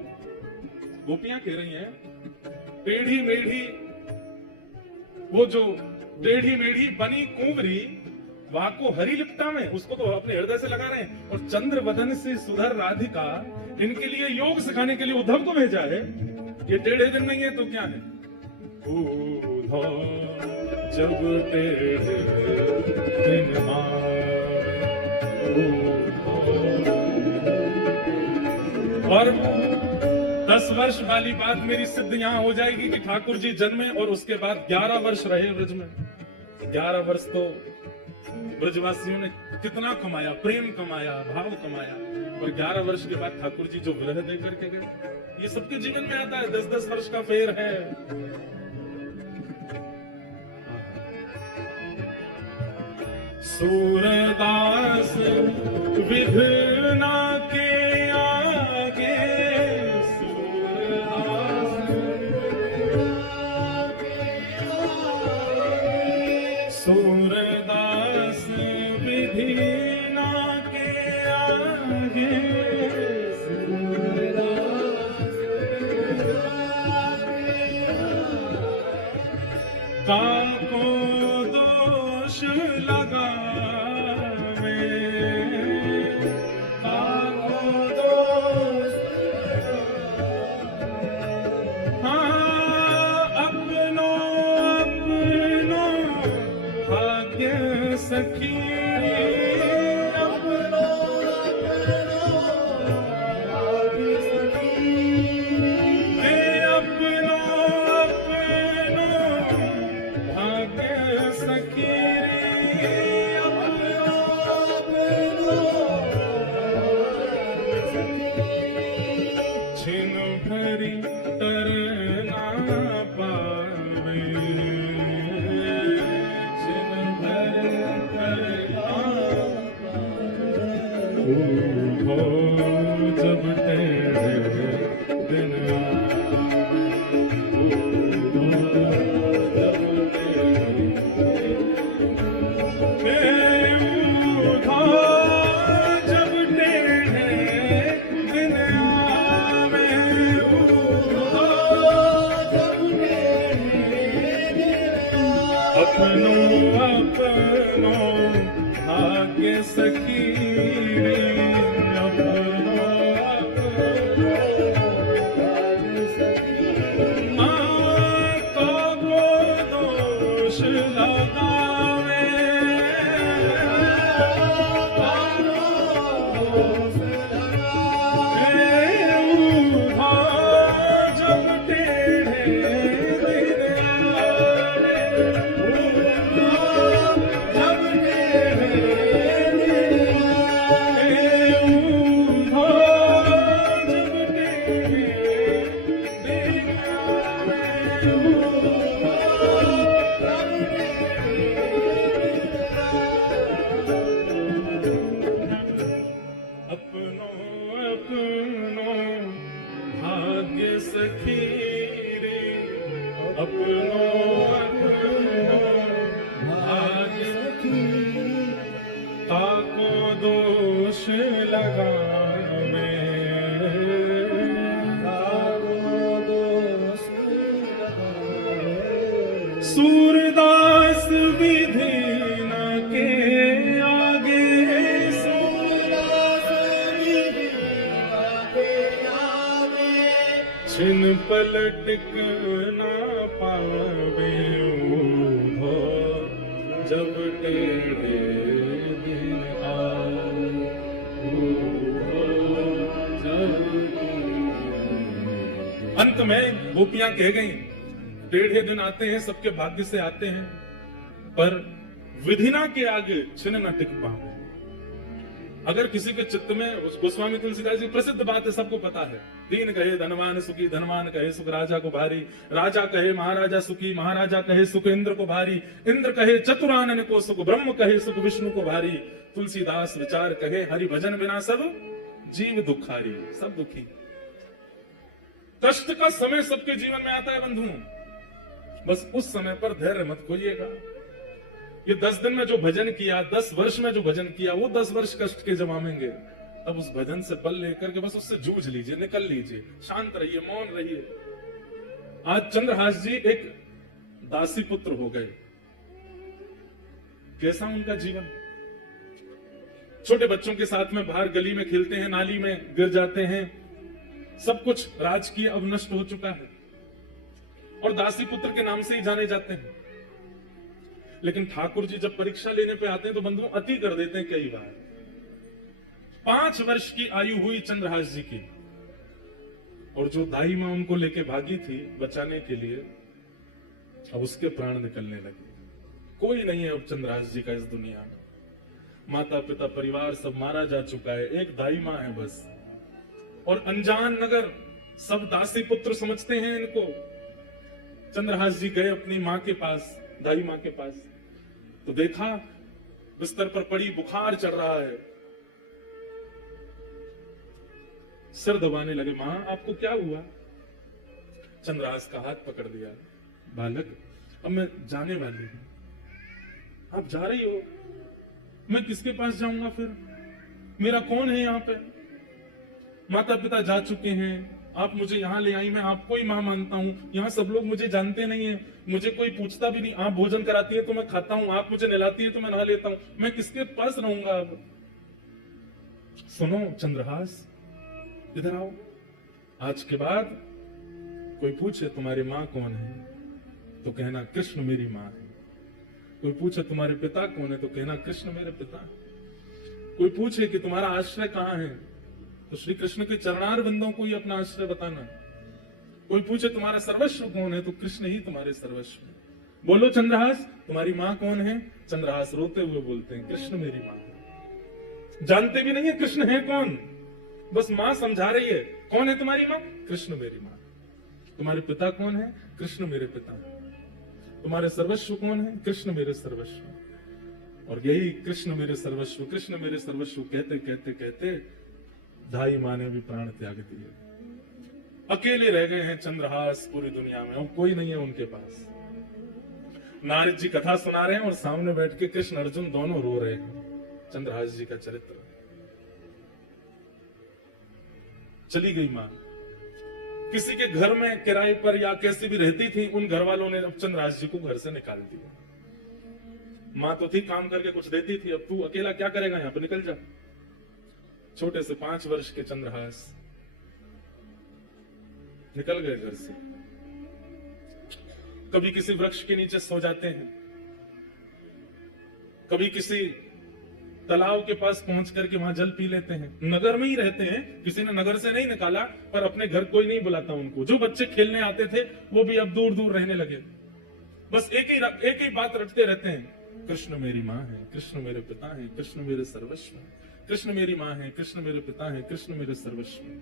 गोपियां कह रही हैं, टेढ़ी मेढ़ी, वो जो टेढ़ी मेढ़ी बनी कुंवरी, वाको हरी लिपटा में, उसको तो अपने हृदय से लगा रहे हैं। और चंद्र वदन से सुधर राधिका, इनके लिए योग सिखाने के लिए उद्धव को भेजा है। ये टेढ़े दिन नहीं है तो क्या है? जब टेढ़े दिन और 10 वर्ष वाली बात मेरी सिद्ध यहाँ हो जाएगी कि ठाकुर जी जन्मे और उसके बाद 11 वर्ष रहे ब्रज में। 11 वर्ष तो ब्रजवासियों ने कितना कमाया, प्रेम कमाया, भाव कमाया, और 11 वर्ष के बाद ठाकुर जी जो विरह दे करके गए। ये सबके जीवन में आता है, 10-10 वर्ष का फेर है। सूरदास विघ्ना के आगे, सूरदास विघ्ना के आगे, काको दोष लगावे, हो जब टेढ़े दिन भाग्य सखी माँ को दोष लगावे जब टेढ़े सखी रे अपनो भाग्य सखी ताको दोष लगावे सूरदास विधि न के आगे छिन पलटिक ना पावे हो जब टेढ़े दिन आए अंत में गोपियां कह गई टेढ़े दिन आते हैं सबके भाग्य से आते हैं पर विधिना के आगे छिन न टिक पावे। अगर किसी के चित्त में गोस्वामी तुलसीदास जी प्रसिद्ध बात है सबको पता है दीन कहे धनवान सुखी धनवान कहे सुख राजा को भारी राजा कहे महाराजा सुखी महाराजा कहे सुख इंद्र को भारी इंद्र कहे चतुरानन को सुख ब्रह्म कहे सुख विष्णु को भारी तुलसीदास विचार कहे हरि भजन बिना सब जीव दुखारी सब दुखी। कष्ट का समय सबके जीवन में आता है बंधुओं बस उस समय पर धैर्य मत खोइएगा। ये 10 दिन में जो भजन किया 10 वर्ष में जो भजन किया वो 10 वर्ष कष्ट के जमावेंगे तब उस भजन से बल लेकर के बस उससे जूझ लीजिए निकल लीजिए शांत रहिए मौन रहिए। आज चंद्रहास जी एक दासी पुत्र हो गए कैसा उनका जीवन छोटे बच्चों के साथ में बाहर गली में खेलते हैं नाली में गिर जाते हैं सब कुछ राजकीय अब नष्ट हो चुका है और दासी पुत्र के नाम से ही जाने जाते हैं। लेकिन ठाकुर जी जब परीक्षा लेने पे आते हैं तो बंधु अति कर देते हैं कई बार। 5 वर्ष की आयु हुई चंद्रहास जी की और जो दाई मां उनको लेके भागी थी बचाने के लिए अब उसके प्राण निकलने लगे। कोई नहीं है अब चंद्रहास जी का इस दुनिया में माता पिता परिवार सब मारा जा चुका है एक दाई मां है बस और अनजान नगर सब दासी पुत्र समझते हैं इनको। चंद्रहास जी गए अपनी मां के पास दाई मां के पास तो देखा बिस्तर पर पड़ी बुखार चढ़ रहा है सिर दबाने लगे मां आपको क्या हुआ। चंद्रहास का हाथ पकड़ दिया बालक अब मैं जाने वाली हूं आप जा रही हो मैं किसके पास जाऊंगा फिर मेरा कौन है यहाँ पे माता पिता जा चुके हैं आप मुझे यहाँ ले आई मैं आपको ही मां मानता हूँ यहाँ सब लोग मुझे जानते नहीं है मुझे कोई पूछता भी नहीं आप भोजन कराती है तो मैं खाता हूँ आप मुझे नहलाती है तो मैं नहा लेता हूँ मैं किसके पास रहूंगा अब। सुनो चंद्रहास इधर आओ आज के बाद कोई पूछे तुम्हारी माँ कौन है तो कहना कृष्ण मेरी माँ है। कोई पूछे तुम्हारे पिता कौन है तो कहना कृष्ण मेरे पिता। कोई पूछे कि तुम्हारा आश्रय कहाँ है तो श्री कृष्ण के चरणार बिंदों को ही अपना आश्रय बताना। कोई पूछे तुम्हारा सर्वस्व कौन है तो कृष्ण ही तुम्हारे सर्वस्व है। बोलो चंद्रहास तुम्हारी माँ कौन है। चंद्रहास रोते हुए बोलते हैं कृष्ण मेरी माँ है। जानते भी नहीं है कृष्ण है कौन बस माँ समझा रही है कौन है तुम्हारी माँ कृष्ण मेरी माँ। तुम्हारे पिता कौन है कृष्ण मेरे पिता। तुम्हारे सर्वस्व कौन है कृष्ण मेरे सर्वस्व। और यही कृष्ण मेरे सर्वस्व, कृष्ण मेरे सर्वस्व कहते कहते कहते ढाई माँ ने भी प्राण त्याग दिए। अकेले रह गए हैं चंद्रहास पूरी दुनिया में, और कोई नहीं है उनके पास। नारद जी कथा सुना रहे हैं और सामने बैठ के कृष्ण अर्जुन दोनों रो रहे हैं। चंद्रहास जी का चरित्र। चली गई मां, किसी के घर में किराए पर या कैसी भी रहती थी, उन घर वालों ने अब चंद्रहास जी को घर से निकाल दिया। मां तो थी, काम करके कुछ देती थी, अब तू अकेला क्या करेगा, यहां पर निकल जा। छोटे से 5 वर्ष के चंद्रहास निकल गए घर से। कभी किसी वृक्ष के नीचे सो जाते हैं, कभी किसी तालाब के पास पहुंच करके वहां जल पी लेते हैं। नगर में ही रहते हैं, किसी ने नगर से नहीं निकाला, पर अपने घर कोई नहीं बुलाता उनको। जो बच्चे खेलने आते थे वो भी अब दूर दूर रहने लगे। बस एक ही बात रटते रहते हैं, कृष्ण मेरी माँ है, कृष्ण मेरे पिता है, कृष्ण मेरे सर्वस्व है, कृष्ण मेरी माँ है, कृष्ण मेरे पिता है, कृष्ण मेरे सर्वस्व है।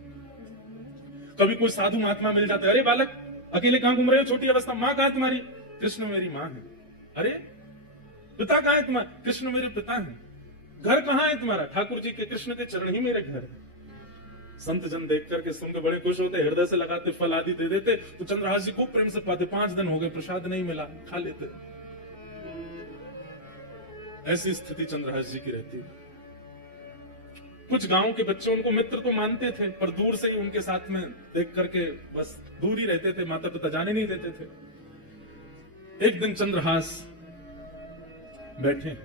कभी कोई साधु महात्मा मिल जाते, अरे बालक अकेले कहां घूम रहे हो, छोटी अवस्था, माँ कहां है तुम्हारी, कृष्ण मेरी माँ है। अरे पिता कहां है तुम्हारा, कृष्ण मेरे पिता है। घर कहां है तुम्हारा, ठाकुर जी के, कृष्ण के चरण ही मेरे घर है। संत जन देख करके सुन के बड़े खुश होते, हृदय से लगाते, फल आदि दे देते। तो चंद्रहास जी खूब प्रेम से पाते। 5 दिन हो गए, प्रसाद नहीं मिला, खा लेते। ऐसी स्थिति चंद्रहास जी की रहती है। कुछ गांव के बच्चे उनको मित्र तो मानते थे, पर दूर से ही उनके साथ में देख करके बस दूर ही रहते थे, माता पिता जाने नहीं देते थे। एक दिन चंद्रहास बैठे,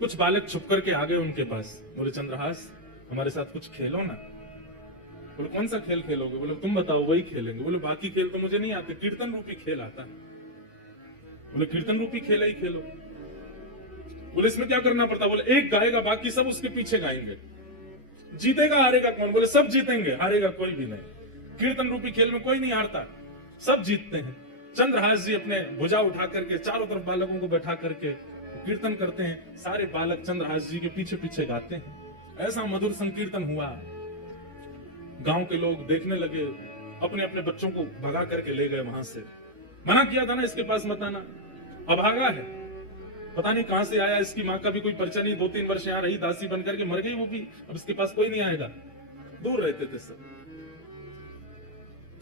कुछ बालक छुप करके आ गए उनके पास। बोले चंद्रहास हमारे साथ कुछ खेलो ना। बोले कौन सा खेल खेलोगे, बोले तुम बताओ वही खेलेंगे। बोले बाकी खेल तो मुझे नहीं आते, कीर्तन रूपी खेल आता है। बोले कीर्तन रूपी खेल ही खेलो। बोले इसमें क्या करना पड़ता, बोले एक गाएगा, बाकी सब उसके पीछे गाएंगे। जीतेगा हारेगा कौन, बोले सब जीतेंगे, हारेगा कोई भी नहीं। कीर्तन रूपी खेल में कोई नहीं हारता, सब जीतते हैं। चंद्रहास जी अपने भुजा उठा करके चारों तरफ बालकों को बैठा करके कीर्तन करते हैं। सारे बालक चंद्रहास जी के पीछे पीछे गाते हैं। ऐसा मधुर संकीर्तन हुआ, गांव के लोग देखने लगे, अपने अपने बच्चों को भगा करके ले गए वहां से। मना किया था ना इसके पास मत आना, अभागा है, पता नहीं कहां से आया, इसकी मां का भी कोई परिचय नहीं, 2-3 वर्ष यहाँ रही, दासी बन करके मर गई वो भी, अब इसके पास कोई नहीं आएगा। दूर रहते थे सब।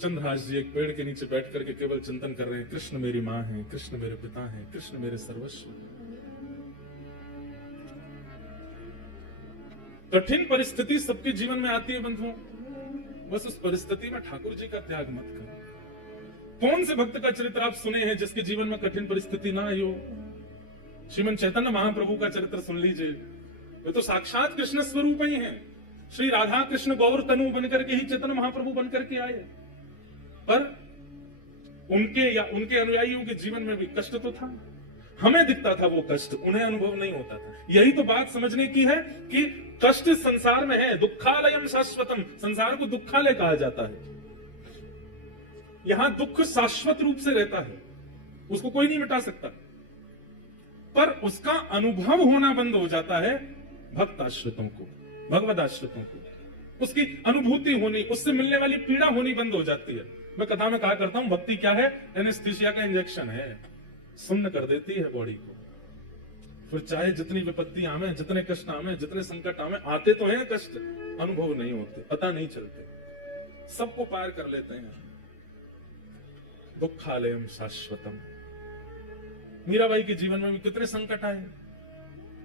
चंद्रहास जी एक पेड़ के नीचे बैठ करके केवल चिंतन कर रहे हैं, कृष्ण मेरी मां है, कृष्ण मेरे पिता है, कृष्ण मेरे सर्वस्व। कठिन परिस्थिति सबके जीवन में आती है बंधुओं, बस उस परिस्थिति में ठाकुर जी का त्याग मत करो। कौन से भक्त का चरित्र आप सुने हैं जिसके जीवन में कठिन परिस्थिति ना आई हो? श्रीमन चैतन्य महाप्रभु का चरित्र सुन लीजिए, वे तो साक्षात कृष्ण स्वरूप ही हैं। श्री राधा कृष्ण गौर तनु बनकर के ही चैतन्य महाप्रभु बनकर के आए, पर उनके या उनके अनुयायियों के जीवन में भी कष्ट तो था। हमें दिखता था वो कष्ट, उन्हें अनुभव नहीं होता था। यही तो बात समझने की है कि कष्ट संसार में है, दुखालयम शाश्वतम, संसार को दुखालय कहा जाता है। यहां दुख शाश्वत रूप से रहता है, उसको कोई नहीं मिटा सकता, पर उसका अनुभव होना बंद हो जाता है भक्त आश्रितों को, भगवद आश्रितों को। उसकी अनुभूति होनी, उससे मिलने वाली पीड़ा होनी बंद हो जाती है। मैं कथा में कहा करता हूं, भक्ति क्या है, एनेस्थीसिया का इंजेक्शन है, सुन्न कर देती है बॉडी को। फिर चाहे जितनी विपत्ति आवे, जितने कष्ट आवे, जितने संकट आवे, आते तो हैं कष्ट, अनुभव नहीं होते, पता नहीं चलते, सबको पार कर लेते हैं। दुखालयम शाश्वतम। मीराबाई के जीवन में भी कितने संकट आए,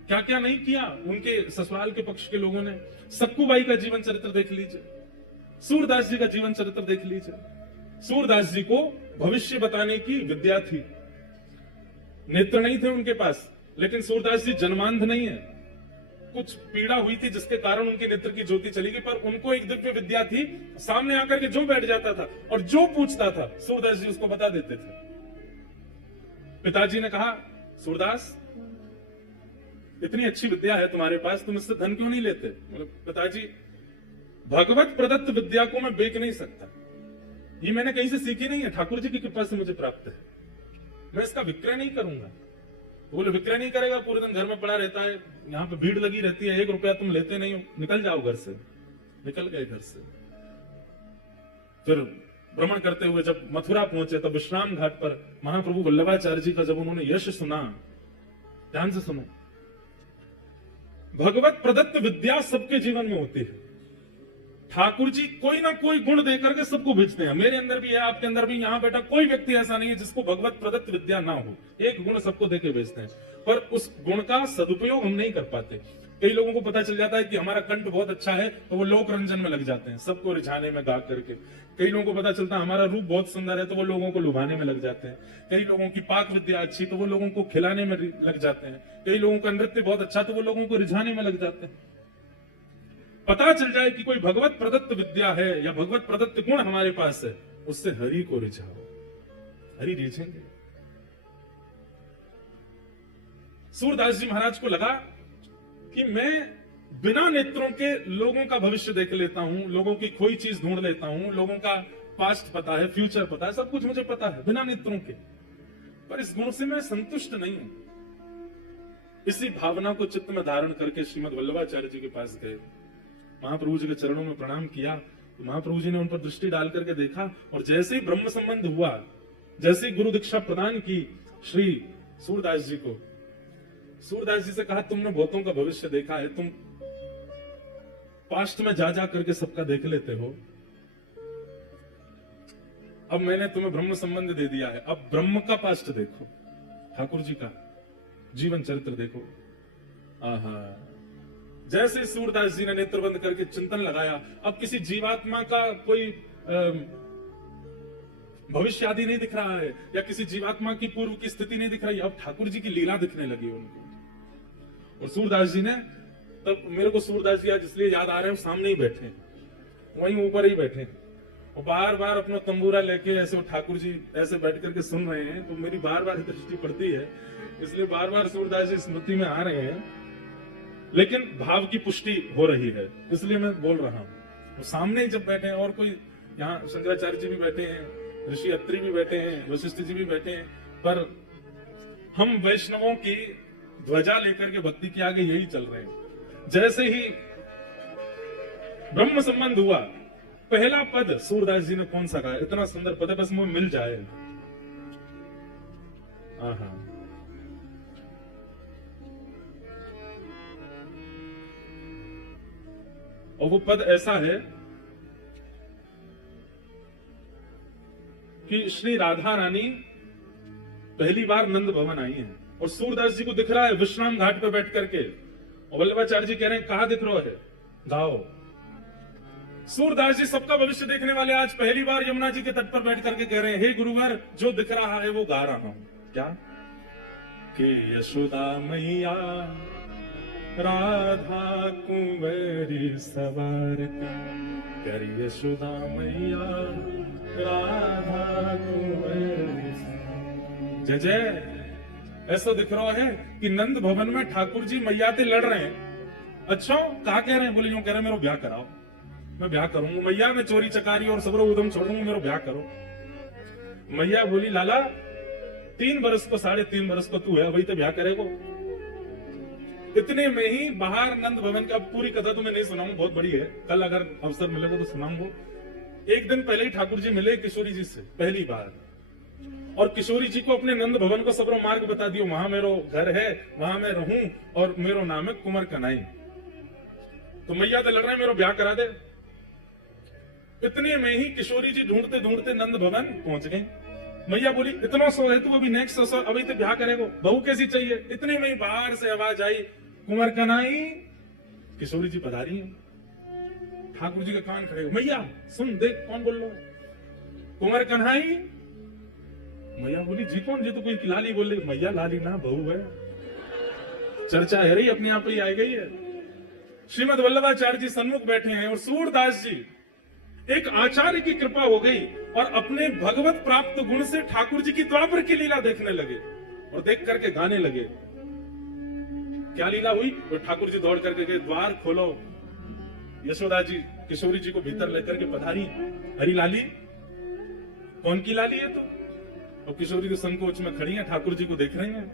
क्या क्या नहीं किया उनके ससुराल के पक्ष के लोगों ने। सक्कूबाई का जीवन चरित्र देख लीजिए, सूरदास जी का जीवन चरित्र देख लीजिए। सूरदास जी को भविष्य बताने की विद्या थी, नेत्र नहीं थे उनके पास, लेकिन सूरदास जी जन्मांध नहीं है। कुछ पीड़ा हुई थी जिसके कारण उनके नेत्र की ज्योति चली गई, पर उनको एक दिव्य विद्या थी, सामने आकर के जो बैठ जाता था और जो पूछता था सूरदास जी उसको बता देते थे। पिताजी ने कहा, सूरदास इतनी अच्छी विद्या है तुम्हारे पास, तुम इससे धन क्यों नहीं लेते? पिताजी, भगवत प्रदत्त विद्या को मैं बेच नहीं सकता, ये मैंने कहीं से सीखी नहीं है, ठाकुर जी की कृपा से मुझे प्राप्त है, मैं इसका विक्रय नहीं करूंगा। बोले विक्रय नहीं करेगा, पूरे दिन घर में पड़ा रहता है, यहाँ पे भीड़ लगी रहती है, 1 रुपया तुम लेते नहीं हो, निकल जाओ घर से। निकल गए घर से। फिर भ्रमण करते हुए जब मथुरा पहुंचे, तब विश्राम घाट पर महाप्रभु वल्लभाचार्य जी का जब उन्होंने यश सुना, ध्यान से सुनो, भगवत प्रदत्त विद्या सबके जीवन में होती है। ठाकुर जी कोई ना कोई गुण देकर के सबको भेजते हैं। मेरे अंदर भी है, आपके अंदर भी, यहां बैठा कोई व्यक्ति ऐसा नहीं है जिसको भगवत प्रदत्त विद्या ना हो। एक गुण सबको देके भेजते हैं, पर उस गुण का सदुपयोग हम नहीं कर पाते। कई लोगों को पता चल जाता है कि हमारा कंठ बहुत अच्छा है, तो वो लोक रंजन में लग जाते हैं, सबको रिझाने में गा करके। कई लोगों को पता चलता है हमारा रूप बहुत सुंदर है, तो वो लोगों को लुभाने में लग जाते हैं। कई लोगों की पाक विद्या अच्छी, तो वो लोगों को खिलाने में लग जाते हैं। कई लोगों का नृत्य बहुत अच्छा, तो वो लोगों को रिझाने में लग जाते हैं। पता चल जाए कि कोई भगवत प्रदत्त विद्या है या भगवत प्रदत्त गुण हमारे पास है, उससे हरि को रिझाओ, हरि रिझेंगे। सूरदास जी महाराज को लगा कि मैं बिना नेत्रों के लोगों का भविष्य देख लेता हूं, लोगों की कोई चीज ढूंढ लेता हूं, लोगों का पास्ट पता है, फ्यूचर पता है, सब कुछ मुझे पता है बिना नेत्रों के, पर इस गुण से मैं संतुष्ट नहीं हूं। इसी भावना को चित्त में धारण करके श्रीमद् वल्लभाचार्य जी के पास गए, महाप्रभु जी के चरणों में प्रणाम किया। तो महाप्रभु जी ने उन पर दृष्टि डाल करके देखा, और जैसे ही ब्रह्म संबंध हुआ, जैसे ही गुरु दीक्षा प्रदान की श्री सूरदास जी को, सूरदास जी से कहा, तुमने बहुतों का भविष्य देखा है, तुम पास्ट में जा जा करके सबका देख लेते हो, अब मैंने तुम्हें ब्रह्म संबंध दे दिया है, अब ब्रह्म का पास्ट देखो, ठाकुर जी का जीवन चरित्र देखो। आहा, जैसे सूरदास जी ने नेत्र बंद करके चिंतन लगाया, अब किसी जीवात्मा का कोई भविष्य आदि नहीं दिख रहा है, या किसी जीवात्मा की पूर्व की स्थिति नहीं दिख रही, अब ठाकुर जी की लीला दिखने लगी उनको। और सूरदास जी ने, तब मेरे को सूरदास जी आज इसलिए याद आ रहे हैं, सामने ही बैठे, वहीं ऊपर ही बैठे, और बार बार अपना तंबूरा लेके ऐसे ठाकुर जी ऐसे बैठ करके सुन रहे हैं, तो मेरी बार बार दृष्टि पड़ती है, इसलिए बार बार सूरदास जी स्मृति में आ रहे हैं, लेकिन भाव की पुष्टि हो रही है, इसलिए मैं बोल रहा हूं। तो सामने ही जब बैठे हैं, और कोई यहाँ शंकराचार्य जी भी बैठे हैं, ऋषि अत्रि भी बैठे हैं, वशिष्ठ जी भी बैठे हैं, पर हम वैष्णवों की ध्वजा लेकर के भक्ति के आगे यही चल रहे हैं। जैसे ही ब्रह्म संबंध हुआ, पहला पद सूरदास जी ने कौन सा कहा, इतना सुंदर पद है, बस मुझे मिल जाए। आहा, और वो पद ऐसा है कि श्री राधा रानी पहली बार नंद भवन आई है, और सूरदास जी को दिख रहा है विश्राम घाट पे बैठ करके, और वल्लभाचार्य जी कह रहे हैं कहां दिख रहा है, गाओ। सूरदास जी सबका भविष्य देखने वाले आज पहली बार यमुना जी के तट पर बैठ करके कह रहे हैं, हे गुरुवर, जो दिख रहा है वो गा रहा हूं। क्या कि यशोदा मैया राधा कुंवरी सवारती, कर यशोदा मैया राधा कुंवरी। जय जय। ऐसा दिख रहा है कि नंद भवन में ठाकुर जी मैया से लड़ रहे हैं। अच्छा, कहा कह रहे हैं, बोले यूं कह रहे हैं, मेरा ब्याह कराओ, मैं ब्याह करूंगा मैया, मैं चोरी चकारी और सबरो उदम छोड़ दूंगा, मेरा ब्याह करो। मैया बोली, लाला 3 बरस को 3.5 बरस को तू है, वही तो ब्याह करेगो। इतने में ही बाहर नंद भवन का, पूरी कथा तो मैं नहीं सुनाऊंगा, बहुत बड़ी है, कल अगर अवसर मिलेगा तो सुनाऊंगा। एक दिन पहले ही ठाकुर जी मिले किशोरी जी से पहली बार, और किशोरी जी को अपने नंद भवन को सबरो मार्ग बता दियो, वहां मेरो घर है, वहां मैं रहूं, और मेरो नाम है कुंवर कनाई। तो मैया तो लड़ रहे हैं, मेरो ब्याह करा दे। इतने में ही किशोरी जी ढूंढते ढूंढते नंद भवन पहुंच गए। मैया बोली, इतना सो है तू, अभी नेक्स्ट सो, अभी तो ब्याह करेगो, बहू कैसी चाहिए। इतने में ही बाहर से आवाज आई, कुंवर कनाई। किशोरी जी पधारी हैं, ठाकुर जी के कान खड़े, मैया सुन देख कौन बोल रहा है, कुंवर कन्हाई। मैया बोली, जी कौन, जी तो कोई लाली बोल रही। मैया लाली ना, बहू है, चर्चा है रही, अपने आप ही आई गई है। श्रीमद् वल्लभाचार्य जी सन्मुख बैठे हैं, और सूरदास जी, एक आचार्य की कृपा हो गई, और अपने भगवत प्राप्त गुण से ठाकुर जी की द्वापर की लीला देखने लगे, और देख करके गाने लगे। क्या लीला हुई, तो ठाकुर जी दौड़ करके गए, द्वार खोलो। यशोदा जी किशोरी जी को भीतर लेकर के पधारी, हरी लाली, कौन की लाली है तो? और किशोरी जी संकोच में खड़ी है, ठाकुर जी को देख रही हैं।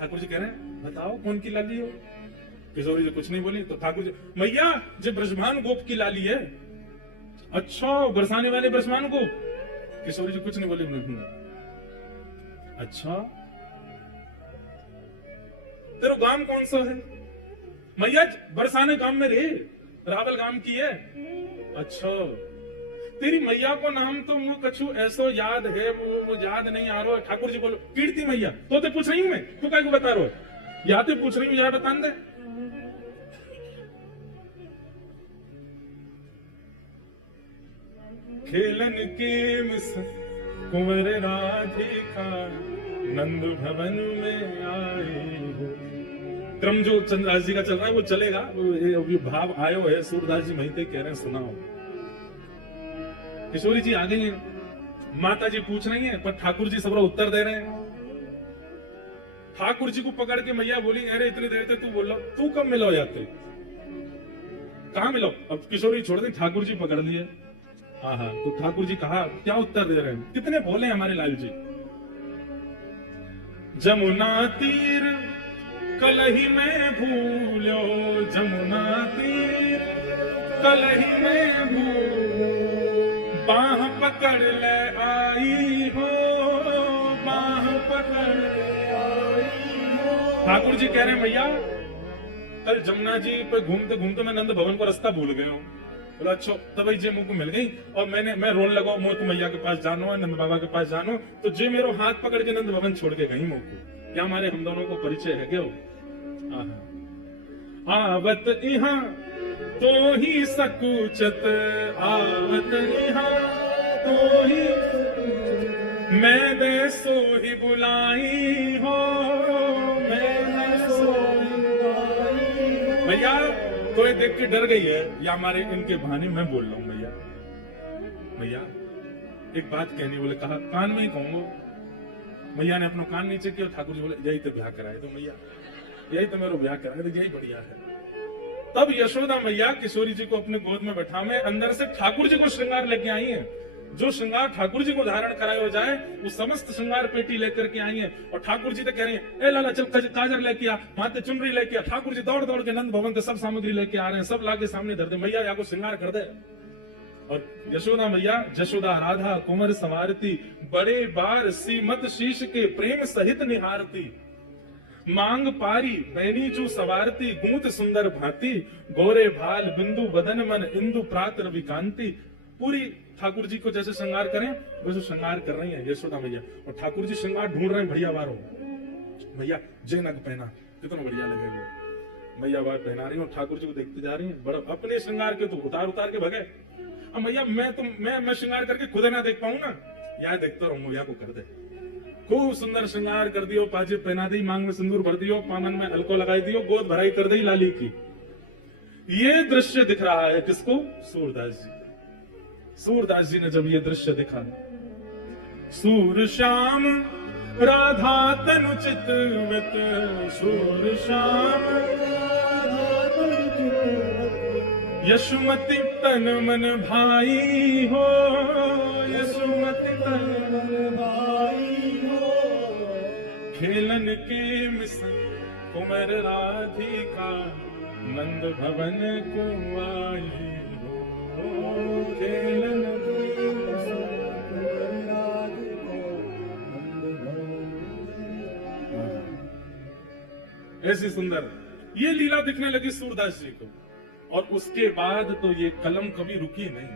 ठाकुर जी कह रहे हैं, बताओ कौन की लाली हो। किशोरी जी कुछ नहीं बोली। तो ठाकुर जी, मैया जो ब्रजमान गोप की लाली है। अच्छा, बरसाने वाले ब्रजमान गोप। किशोरी जी कुछ नहीं बोली। अच्छा, तेरा गांव कौन सा है? मैया बरसाने गांव में रे, रावल गांव की है। अच्छा, तेरी मैया को नाम तो मुझे कछु ऐसो याद है, वो याद नहीं आ रहा है। ठाकुर जी बोलो कीर्ति मैया, तो ते पूछ रही हूं मैं, तू काय को बता रहा है? या ते पूछ रही हूँ, या बता दे। खेलन के मिस कुंवर राधिका नंद भवन में आए हो। क्रम जो चंद्रदास जी का चल रहा है वो चलेगा, वो भाव आयो है। सूरदास जी महिते कह रहे हैं, सुनाओ। किशोरी जी आ गई हैं, माता जी पूछ रही हैं, पर ठाकुर जी सबरा उत्तर दे रहे हैं। ठाकुर जी को पकड़ के मैया बोली, अरे इतनी देर से तू बोल रहा, तू कब मिलो जाते, कहां मिलो? अब किशोरी छोड़ दी, ठाकुर जी पकड़ लिए। हाँ हाँ, तो ठाकुर जी कहा, क्या उत्तर दे रहे हैं? कितने बोले हमारे लाल जी? जमुना तीर कलही में भूलो, जमुना तीर कलही में भूलो, बाह पकड़ ले आई हो, बाह पकड़ ले आई हो। ठाकुर जी कह रहे हैं, मैया कल जमुना जी पे घूमते घूमते मैं नंद भवन को रास्ता भूल गया हूँ। बोला अच्छा, तब जे मुझको मिल गई और मैं रोन लगा, मुझ तो मैया के पास जानो है, नंद बाबा के पास जानो, तो जे मेरो हाथ पकड़ के नंद भवन छोड़ के गई मुझको। क्या हमारे हम दोनों को परिचय है क्या? आवत इहा तो ही सकुचत, आवत इहा तो ही, मैं दे सो ही बुलाई हो, मैं दे सो ही बुलाई हो। भैया तो ये देख के डर गई है, या हमारे इनके बहाने मैं बोल रहा हूँ। भैया भैया एक बात कहनी, बोले कहा कान में ही कहूंगा। मैया ने अपना कान नीचे किया, ठाकुर जी बोले यही तो ब्याह कराए तो मैया, यही तो मेरा ब्याह कराए तो यही बढ़िया है। तब यशोदा मैया किशोरी जी को अपने गोद में बैठा में अंदर से ठाकुर जी को श्रृंगार लेके आई है। जो श्रृंगार ठाकुर जी को धारण कराया हो जाए, वो समस्त श्रृंगार पेटी लेकर के आई है। और ठाकुर जी तो कह रही है, ए लाला चल काजर लेके आ, माथे चुनरी लेके आ। ठाकुर जी दौड़ दौड़ के नंद भवन से सब सामग्री लेके आ रहे हैं, सब लाके सामने धर दे, मैया या को श्रृंगार कर दे। और यशोदा मैया जशोदा राधा कुंवर संवारती, बड़े बार सीमत शीश के प्रेम सहित निहारती, मांग पारी बैनी चू सवारती, गूंत सुंदर भांति, गोरे भाल बिंदु बदन मन इंदु प्रात रवि कांति। पूरी ठाकुर जी को जैसे श्रृंगार करें वैसे श्रृंगार कर रही है यशोदा मैया। और ठाकुर जी श्रृंगार ढूंढ रहे हैं, बढ़िया बार हो भैया, जय नग पहना, कितना बढ़िया लगेगा। मैया बार पहना रही है और ठाकुर जी को देखते जा रही है। बड़ा अपने श्रृंगार के तो उतार उतार के भगे। अब मैया मैं श्रृंगार करके खुद ना देख पाऊं ना, यहाँ देखता रहूं, मैया को कर दे। खूब सुंदर श्रृंगार कर दियो, पाजे पहना दी, मांग में सिंदूर भर दियो, पामन में अलको लगाई दियो, गोद भराई कर दी लाली की। ये दृश्य दिख रहा है किसको? सूरदास जी। सूरदास जी ने जब ये दृश्य दिखा, सूर श्याम राधा तनु चितवत, सूर श्याम यशुमति तन मन भाई हो, यशुमति तन मन भाई हो, खेलन के मिसन कुंवर राधिका नंद भवन को आई हो, खेलन के मिसन कुंवर राधिका नंद भवन। ऐसी सुंदर ये लीला दिखने लगी सूरदास जी को। और उसके बाद तो ये कलम कभी रुकी नहीं।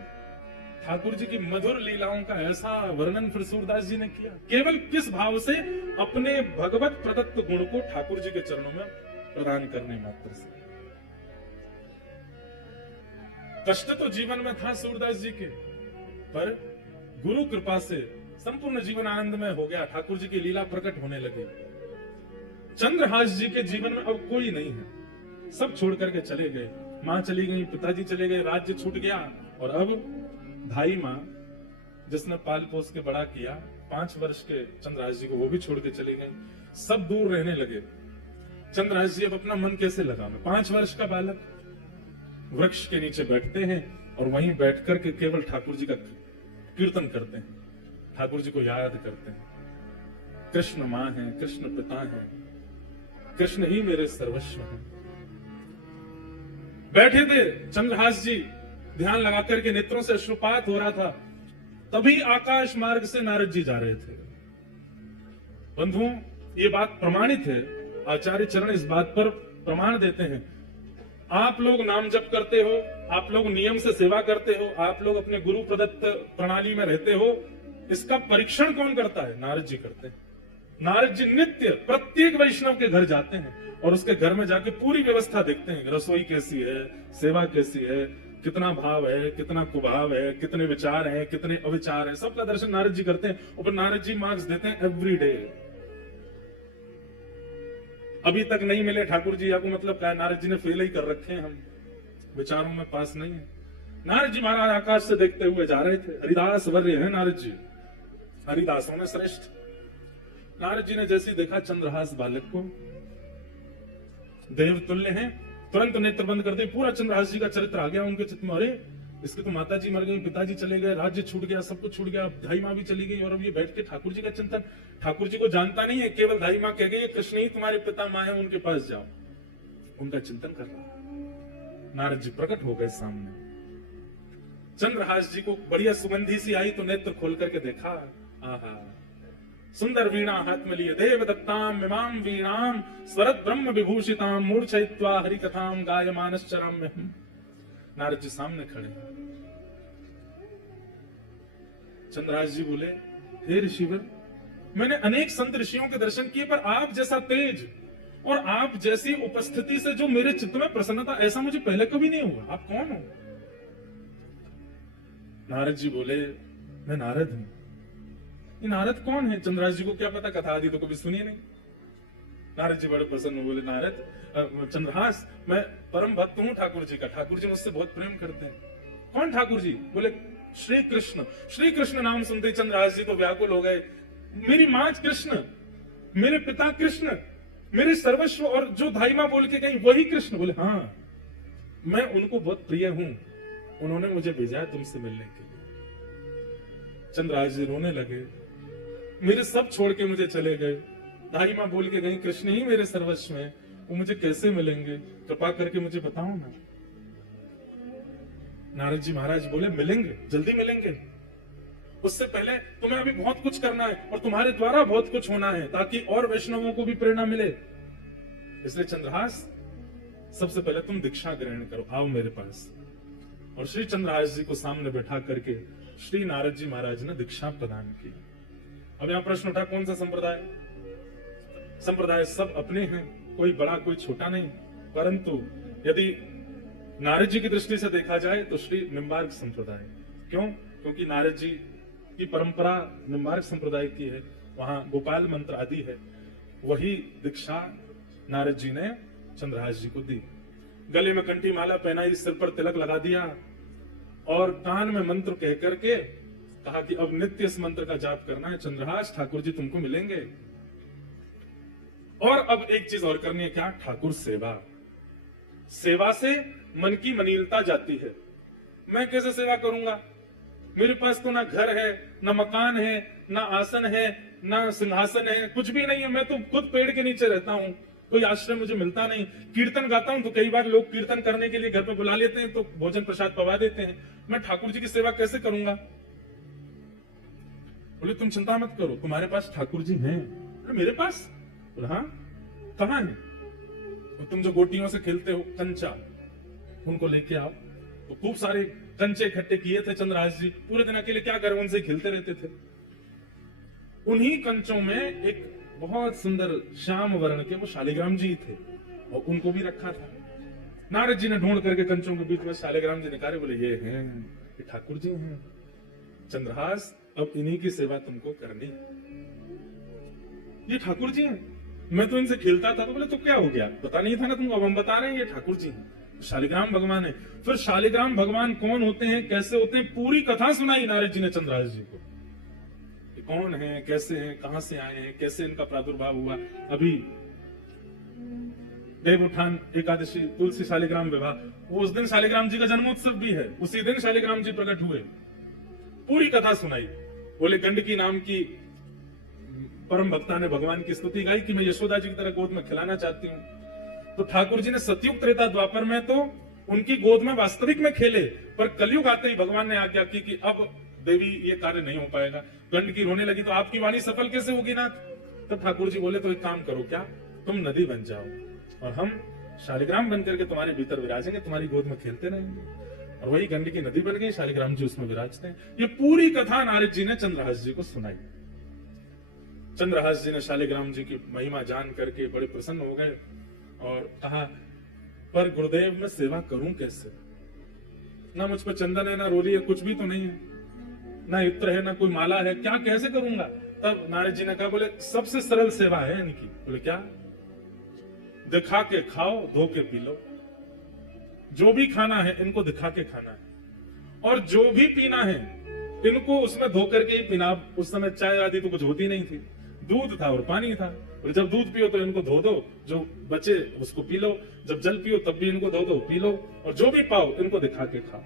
ठाकुर जी की मधुर लीलाओं का ऐसा वर्णन फिर सूरदास जी ने किया, केवल किस भाव से? अपने भगवत प्रदत्त गुण को ठाकुर जी के चरणों में प्रदान करने मात्र से। कष्ट तो जीवन में था सूरदास जी के, पर गुरु कृपा से संपूर्ण जीवन आनंदमय हो गया। ठाकुर जी की लीला प्रकट होने लगी। चंद्रहास जी के जीवन में अब कोई नहीं है, सब छोड़ करके चले गए। मां चली गई, पिताजी चले गए, राज्य छूट गया। और अब भाई मां जिसने पाल पोस के बड़ा किया, 5 वर्ष के चंद्रहास जी को, वो भी छोड़ के चली गई। सब दूर रहने लगे। चंद्रहास जी अब अपना मन कैसे लगावे? 5 वर्ष का बालक वृक्ष के नीचे बैठते हैं और वहीं बैठ करके केवल ठाकुर जी का कीर्तन करते हैं, ठाकुर जी को याद करते हैं। कृष्ण मां है, कृष्ण पिता है, कृष्ण ही मेरे सर्वस्व हैं। बैठे थे चंद्रहास जी, ध्यान लगा करके नेत्रों से अश्रुपात हो रहा था। तभी आकाश मार्ग से नारद जी जा रहे थे। बंधुओं, ये बात प्रमाणित है, आचार्य चरण इस बात पर प्रमाण देते हैं। आप लोग नाम जप करते हो, आप लोग नियम से सेवा करते हो, आप लोग अपने गुरु प्रदत्त प्रणाली में रहते हो, इसका परीक्षण कौन करता है? नारद जी करते हैं। नारद जी नित्य प्रत्येक वैष्णव के घर जाते हैं और उसके घर में जाके पूरी व्यवस्था देखते हैं, रसोई कैसी है, सेवा कैसी है, कितना भाव है, कितना कुभाव है, कितने विचार हैं, कितने अविचार हैं, सबका दर्शन नारद जी करते हैं। और नारद जी मार्क्स देते हैं एवरी डे। अभी तक नहीं मिले ठाकुर जी, आपको मतलब क्या? नारद जी ने फेल ही कर रखे हैं, हम विचारों में पास नहीं है। नारद जी महाराज आकाश से देखते हुए जा रहे थे। हरिदास वर्य है नारद जी, हरिदासों में श्रेष्ठ। नारद जी ने जैसे देखा चंद्रहास बालक को, देव तुल्य है, तुरंत नेत्र बंद कर दे। पूरा चंद्रहास जी का चरित्र आ गया उनके चित्त में। अरे इसके तो माता जी मर गई, पिताजी चले गए, राज्य छूट गया, सब कुछ छूट गया, धाई माँ भी चली गई, और अब ये बैठ के ठाकुर जी का चिंतन। ठाकुर जी को जानता नहीं है, केवल धाई माँ कह गई कृष्ण ही तुम्हारे पिता माँ है, उनके पास जाओ। उनका चिंतन कर रहा। नारद जी प्रकट हो गए सामने। चंद्रहास जी को बढ़िया सुगंधी सी आई तो नेत्र खोल करके देखा। आहा, सुंदर वीणा हाथ में लिए, देव दत्ताम इमाम वीणाम स्वरत ब्रह्म विभूषिताम मूर्छयित्वा हरि कथाम गायमानश्चराम्य। नारद जी सामने खड़े। चंद्रहास जी बोले, हे ऋषिवर, मैंने अनेक संत ऋषियों के दर्शन किए, पर आप जैसा तेज और आप जैसी उपस्थिति से जो मेरे चित्त में प्रसन्नता, ऐसा मुझे पहले कभी नहीं हुआ। आप कौन हो? नारद जी बोले, मैं नारद हूं। ये नारद कौन है? चंद्रहास जी को क्या पता, कथा आदि तो कभी सुनी नहीं। नारद जी बड़े प्रसन्न बोले, नारद चंद्रहास, मैं परम भक्त हूं ठाकुर जी का, ठाकुर जी मुझसे बहुत प्रेम करते हैं। कौन ठाकुर जी? बोले श्री कृष्ण। श्री कृष्ण नाम सुनते चंद्रहास जी तो व्याकुल हो गए। मेरी मां कृष्ण, मेरे पिता कृष्ण, मेरे सर्वस्व, और जो धाई मां बोल के गई वही कृष्ण। बोले हाँ, मैं उनको बहुत प्रिय हूं, उन्होंने मुझे भेजा है तुमसे मिलने के लिए। चंद्रहास जी रोने लगे, मेरे सब छोड़ के मुझे चले गए, धाई मां बोल के गई कृष्ण ही मेरे सर्वस्व में, वो मुझे कैसे मिलेंगे? कृपा करके मुझे बताओ ना। नारद जी महाराज बोले, मिलेंगे, जल्दी मिलेंगे। उससे पहले तुम्हें अभी बहुत कुछ करना है और तुम्हारे द्वारा बहुत कुछ होना है, ताकि और वैष्णवों को भी प्रेरणा मिले। इसलिए चंद्रहास, सबसे पहले तुम दीक्षा ग्रहण करो, आओ मेरे पास। और श्री चंद्रहास जी को सामने बैठा करके श्री नारद जी महाराज ने दीक्षा प्रदान की। अब यहां प्रश्न उठा, कौन सा संप्रदाय? संप्रदाय सब अपने हैं, कोई बड़ा कोई छोटा नहीं। परंतु यदि नारद जी की दृष्टि से देखा जाए तो श्री निम्बार्क संप्रदाय। क्यों? क्योंकि नारद जी की परंपरा निम्बार्क संप्रदाय की है, वहां गोपाल मंत्र आदि है। वही दीक्षा नारद जी ने चंद्रहास जी को दी। गले में कंठी माला पहनाई, सिर पर तिलक लगा दिया और कान में मंत्र कह करके कहा कि अब नित्य इस मंत्र का जाप करना है। चंद्रहास, ठाकुर जी तुमको मिलेंगे। और अब एक चीज और करनी है, क्या? ठाकुर सेवा। सेवा से मन की मनीलता जाती है। मैं कैसे सेवा करूंगा? मेरे पास तो ना घर है, ना मकान है, ना आसन है, ना सिंहासन है, कुछ भी नहीं है। मैं तो खुद पेड़ के नीचे रहता हूं, कोई आश्रय मुझे मिलता नहीं। कीर्तन गाता हूं तो कई बार लोग कीर्तन करने के लिए घर पे बुला लेते हैं, तो भोजन प्रसाद पवा देते हैं। मैं ठाकुर जी की सेवा कैसे करूंगा? बोले तुम चिंता मत करो, तुम्हारे पास ठाकुर जी हैं। मेरे पास? हाँ, कहां है? तो तुम जो गोटियों से खेलते हो कंचा, उनको लेके आओ। तो खूब सारे कंचे इकट्ठे किए थे चंद्रहास जी, पूरे दिन अकेले क्या करें, उनसे खेलते रहते थे। उन्हीं कंचों में एक बहुत सुंदर श्याम वर्ण के वो शालिग्राम जी थे, और उनको भी रखा था। नारद जी ने ढूंढ करके कंचों के बीच में शालिग्राम जी निकाले, बोले ये हैं, ये ठाकुर जी हैं। चंद्रहास, अब इन्हीं की सेवा तुमको करनी। ये ठाकुर जी हैं, मैं तो इनसे खेलता था। तो बोले तो क्या हो गया, पता नहीं था ना तुमको, अब हम बता रहे हैं ये ठाकुर जी हैं, शालिग्राम भगवान है। फिर शालिग्राम भगवान कौन होते हैं, कैसे होते हैं, पूरी कथा सुनाई नारद जी ने चंद्रहास जी को। कौन है, कैसे हैं, कहां से आए हैं, कैसे इनका प्रादुर्भाव हुआ। अभी देवउत्थान एकादशी, तुलसी शालिग्राम विवाह, वो उस दिन शालिग्राम जी का जन्मोत्सव भी है, उसी दिन शालिग्राम जी प्रकट हुए। पूरी कथा सुनाई। बोले गंडकी नाम की परम भक्ता ने भगवान की स्तुति गाई कि मैं यशोदा जी की तरह गोद में खिलाना चाहती हूँ। तो ठाकुर जी ने सतयुग त्रेता द्वापर में तो उनकी गोद में वास्तविक में खेले, पर कलयुग आते ही भगवान ने आज्ञा की कि अब देवी ये कार्य नहीं हो पाएगा। गंडकी रोने लगी तो आपकी वाणी सफल कैसे होगी नाथ? तो ठाकुर जी बोले तो एक काम करो, क्या तुम नदी बन जाओ और हम शालिग्राम बन करके तुम्हारे भीतर विराजेंगे, तुम्हारी गोद में खेलते रहेंगे। और वही गंडकी नदी बन गई, शालिग्राम जी उसमें विराजते हैं। ये पूरी कथा नारद जी ने चंद्रहास जी को सुनाई। चंद्रहास जी ने शालिग्राम जी की महिमा जान करके बड़े प्रसन्न हो गए और कहा, पर गुरुदेव मैं सेवा करूं कैसे? ना मुझ पर चंदन है, ना रोली है, कुछ भी तो नहीं है, ना इत्र है, ना कोई माला है, क्या कैसे करूंगा? तब नारद जी ने कहा, बोले सबसे सरल सेवा है इनकी। बोले क्या? दिखा के खाओ, धो के पी लो। जो भी खाना है इनको दिखा के खाना है, और जो भी पीना है इनको उसमें धो करके ही पीना। उस समय चाय आदि तो कुछ होती नहीं थी, दूध था और पानी था। और जब दूध पियो तो इनको धो दो, जो बचे उसको पी लो, जब जल पियो तब भी इनको धो दो, पी लो, और जो भी पाओ इनको दिखा के खाओ।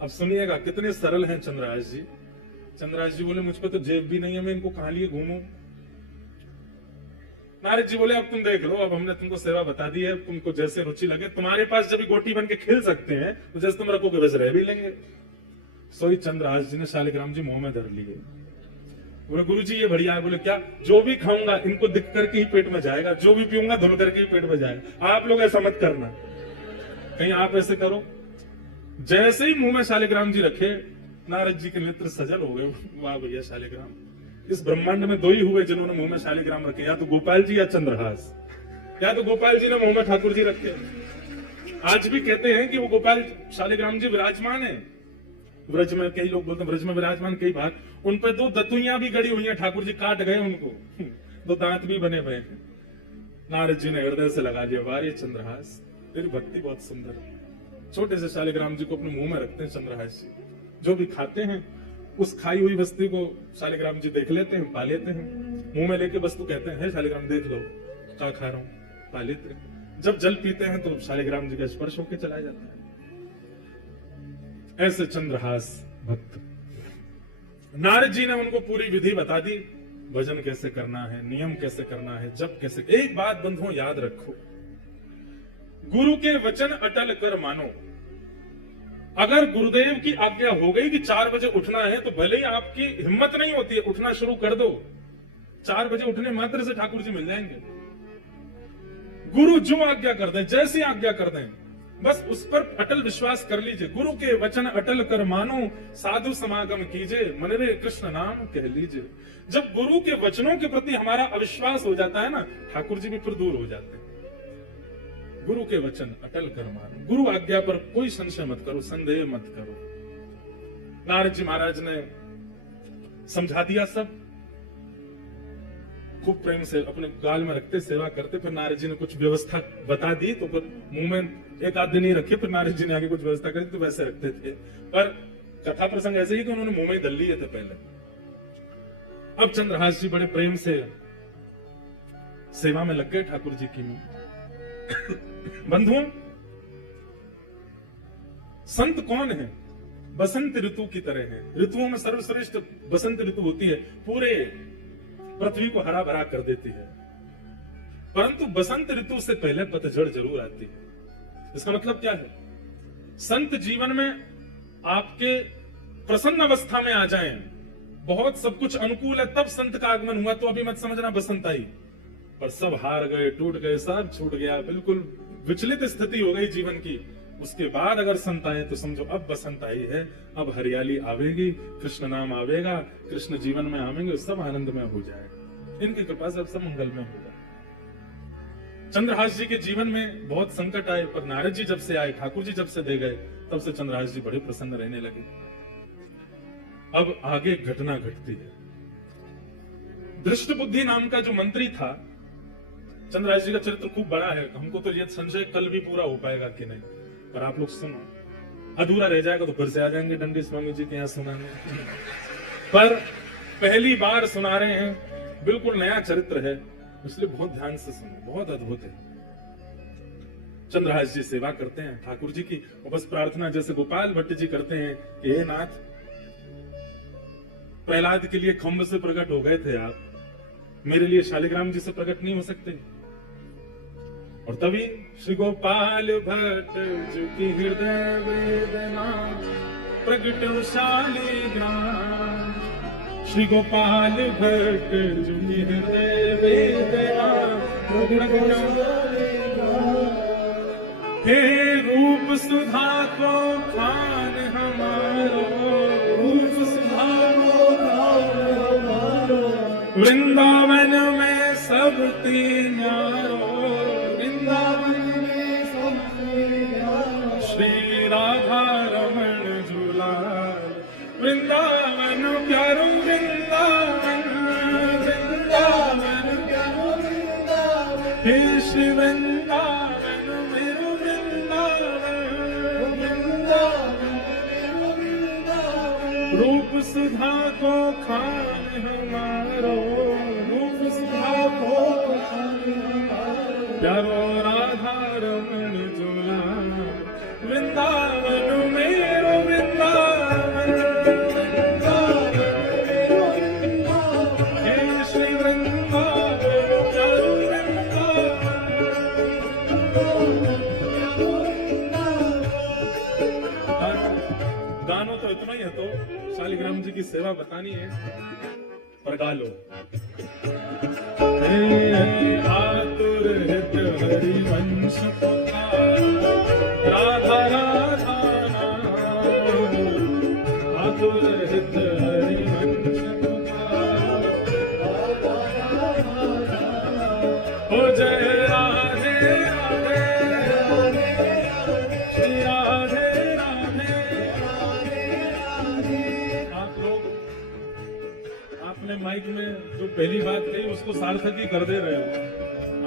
अब सुनिएगा कितने सरल हैं चंद्रहास जी। चंद्रहास जी बोले, मुझ पर तो जेब भी नहीं है, मैं इनको कहां लिए घूमूं? नारद जी बोले, अब तुम देख लो, अब हमने तुमको सेवा बता दी है, तुमको जैसे रुचि लगे। तुम्हारे पास जब गोटी बन के खेल सकते हैं तो जैसे तुम रखोगे वैसे रह भी लेंगे। सोई चंद्रहास जी ने शालिग्राम जी मुंह में धर लिए। बोले, गुरु जी ये बढ़िया है। बोले क्या? जो भी खाऊंगा इनको दिख करके ही पेट में जाएगा, जो भी पीऊंगा धुल करके ही पेट में जाएगा। आप लोग ऐसा मत करना, कहीं आप ऐसे करो। जैसे ही मुंह में शालिग्राम जी रखे, नारद जी के नेत्र सजल हो गए। वाह भैया शालिग्राम, इस ब्रह्मांड में दो ही हुए जिन्होंने मुंह में शालिग्राम रखे, या तो गोपाल जी या चंद्रहास। या तो गोपाल जी ने मुंह में ठाकुर जी रखे। आज भी कहते हैं कि वो गोपाल शालिग्राम जी विराजमान है ब्रज में। कई लोग बोलते हैं ब्रज में विराजमान, कई बार उन पर दो दतुइयां भी गड़ी हुई हैं, ठाकुर जी काट गए उनको, दो दांत भी बने हुए हैं। नारद जी ने हृदय से लगा दिया, वाह चंद्रहास तेरी भक्ति बहुत सुंदर है। छोटे से शालिग्राम जी को अपने मुंह में रखते हैं चंद्रहास जी, जो भी खाते हैं उस खाई हुई वस्तु को शालिग्राम जी देख लेते हैं, पा लेते हैं। मुंह में लेके वस्तु कहते हैं, शालिग्राम देख लो क्या खा रहा हूं, पा लेते हैं। जब जल पीते हैं तो शालिग्राम जी का स्पर्श होकर चला जाता है। ऐसे चंद्रहास भक्त। नारद जी ने उनको पूरी विधि बता दी, भजन कैसे करना है, नियम कैसे करना है, जब कैसे। एक बात बंधुओं याद रखो, गुरु के वचन अटल कर मानो। अगर गुरुदेव की आज्ञा हो गई कि 4 बजे उठना है, तो भले ही आपकी हिम्मत नहीं होती है, उठना शुरू कर दो। 4 बजे उठने मात्र से ठाकुर जी मिल जाएंगे। गुरु जो आज्ञा कर दें, जैसी आज्ञा कर दें, बस उस पर अटल विश्वास कर लीजिए। गुरु के वचन अटल कर मानो, साधु समागम कीजिए, मन रे कृष्ण नाम कह लीजिए। जब गुरु के वचनों के प्रति हमारा अविश्वास हो जाता है ना, ठाकुर जी भी फिर दूर हो जाते हैं। गुरु के वचन अटल कर मानो, गुरु आज्ञा पर कोई संशय मत करो, संदेह मत करो। नारद जी महाराज ने समझा दिया सब, खूब प्रेम से अपने गाल में रखते, सेवा करते। फिर नारद जी ने कुछ व्यवस्था बता दी, तो फिर मुंह में एक आध दिन ही रखे, फिर नारद जी ने आगे कुछ व्यवस्था करी तो वैसे रखते थे। पर कथा प्रसंग ऐसे ही कि उन्होंने मुंह में ही धर लिए थे पहले। अब चंद्रहास जी बड़े प्रेम से सेवा में लग गए ठाकुर जी की। बंधुओं, संत कौन है? बसंत ऋतु की तरह है। ऋतुओं में सर्वश्रेष्ठ बसंत ऋतु होती है, पूरे पृथ्वी को हरा भरा कर देती है। परंतु बसंत ऋतु से पहले पतझड़ जरूर आती है। इसका मतलब क्या है? संत जीवन में आपके प्रसन्न अवस्था में आ जाएं, बहुत सब कुछ अनुकूल है, तब संत का आगमन हुआ, तो अभी मत समझना बसंत आई। पर सब हार गए, टूट गए, सब छूट गया, बिल्कुल विचलित स्थिति हो गई जीवन की। उसके बाद अगर संत आए तो समझो अब बसंत आई है, अब हरियाली आवेगी, कृष्ण नाम आवेगा, कृष्ण जीवन में आवेंगे, सब आनंदमय हो जाएगा। इनकी कृपा से अब सब मंगलमय होगा। चंद्रहास जी के जीवन में बहुत संकट आए, पर नारद जी जब से आए, ठाकुर जी जब से दे गए, तब से चंद्रहास जी बड़े प्रसन्न रहने लगे। अब आगे घटना घटती है। दृष्ट बुद्धि नाम का जो मंत्री था, चंद्रहास जी का चरित्र खूब बड़ा है, हमको तो ये संशय कल भी पूरा हो पाएगा कि नहीं, पर आप लोग सुनो, अधूरा रह जाएगा तो फिर से आ जाएंगे डंडी स्वामी जी के यहाँ सुनाने। पर पहली बार सुना रहे हैं, बिल्कुल नया चरित्र है, इसलिए बहुत ध्यान से सुनो, बहुत अद्भुत है। चंद्रहास जी सेवा करते हैं ठाकुर जी की, और बस प्रार्थना जैसे गोपाल भट्ट जी करते हैं कि हे नाथ, प्रहलाद के लिए खम्भ से प्रकट हो गए थे आप, मेरे लिए शालिग्राम जी से प्रकट नहीं हो सकते? और तभी श्री गोपाल भट्ट जी की हृदय वेदना प्रकट शालिग्राम, श्री गोपाल भट्ट जुनि हृदय वेदना हे रूप सुधा को खान हमारो, रूप सुधा को खान हमारो, वृंदावन में सब तीनारो, वृंदावन में सब तीनारो, श्री राधा रमण झूला वृंदावन प्यारो वृंदावन, वृंदावन प्यारो वृंदावन, हे श्री वृंदावन मेरो वृंदावन, वृंदावन मेरो वृंदावन, रूप सुधा को खान हमारो, रूप सुधा को खान हमारो, प्यारो राधा रमण झूला वृंदावन मेरो वृंदावन, गानो तो इतना ही है, तो शालिग्राम जी की सेवा बतानी है, पर गा लो। आतुर हित हरिवंश राधा राधा आतुर हित हरिवंश हो जय राधे राधे श्री राधे राधे। आप लोग आपने माइक में जो पहली बात कही उसको सार्थक ही कर दे रहे हो।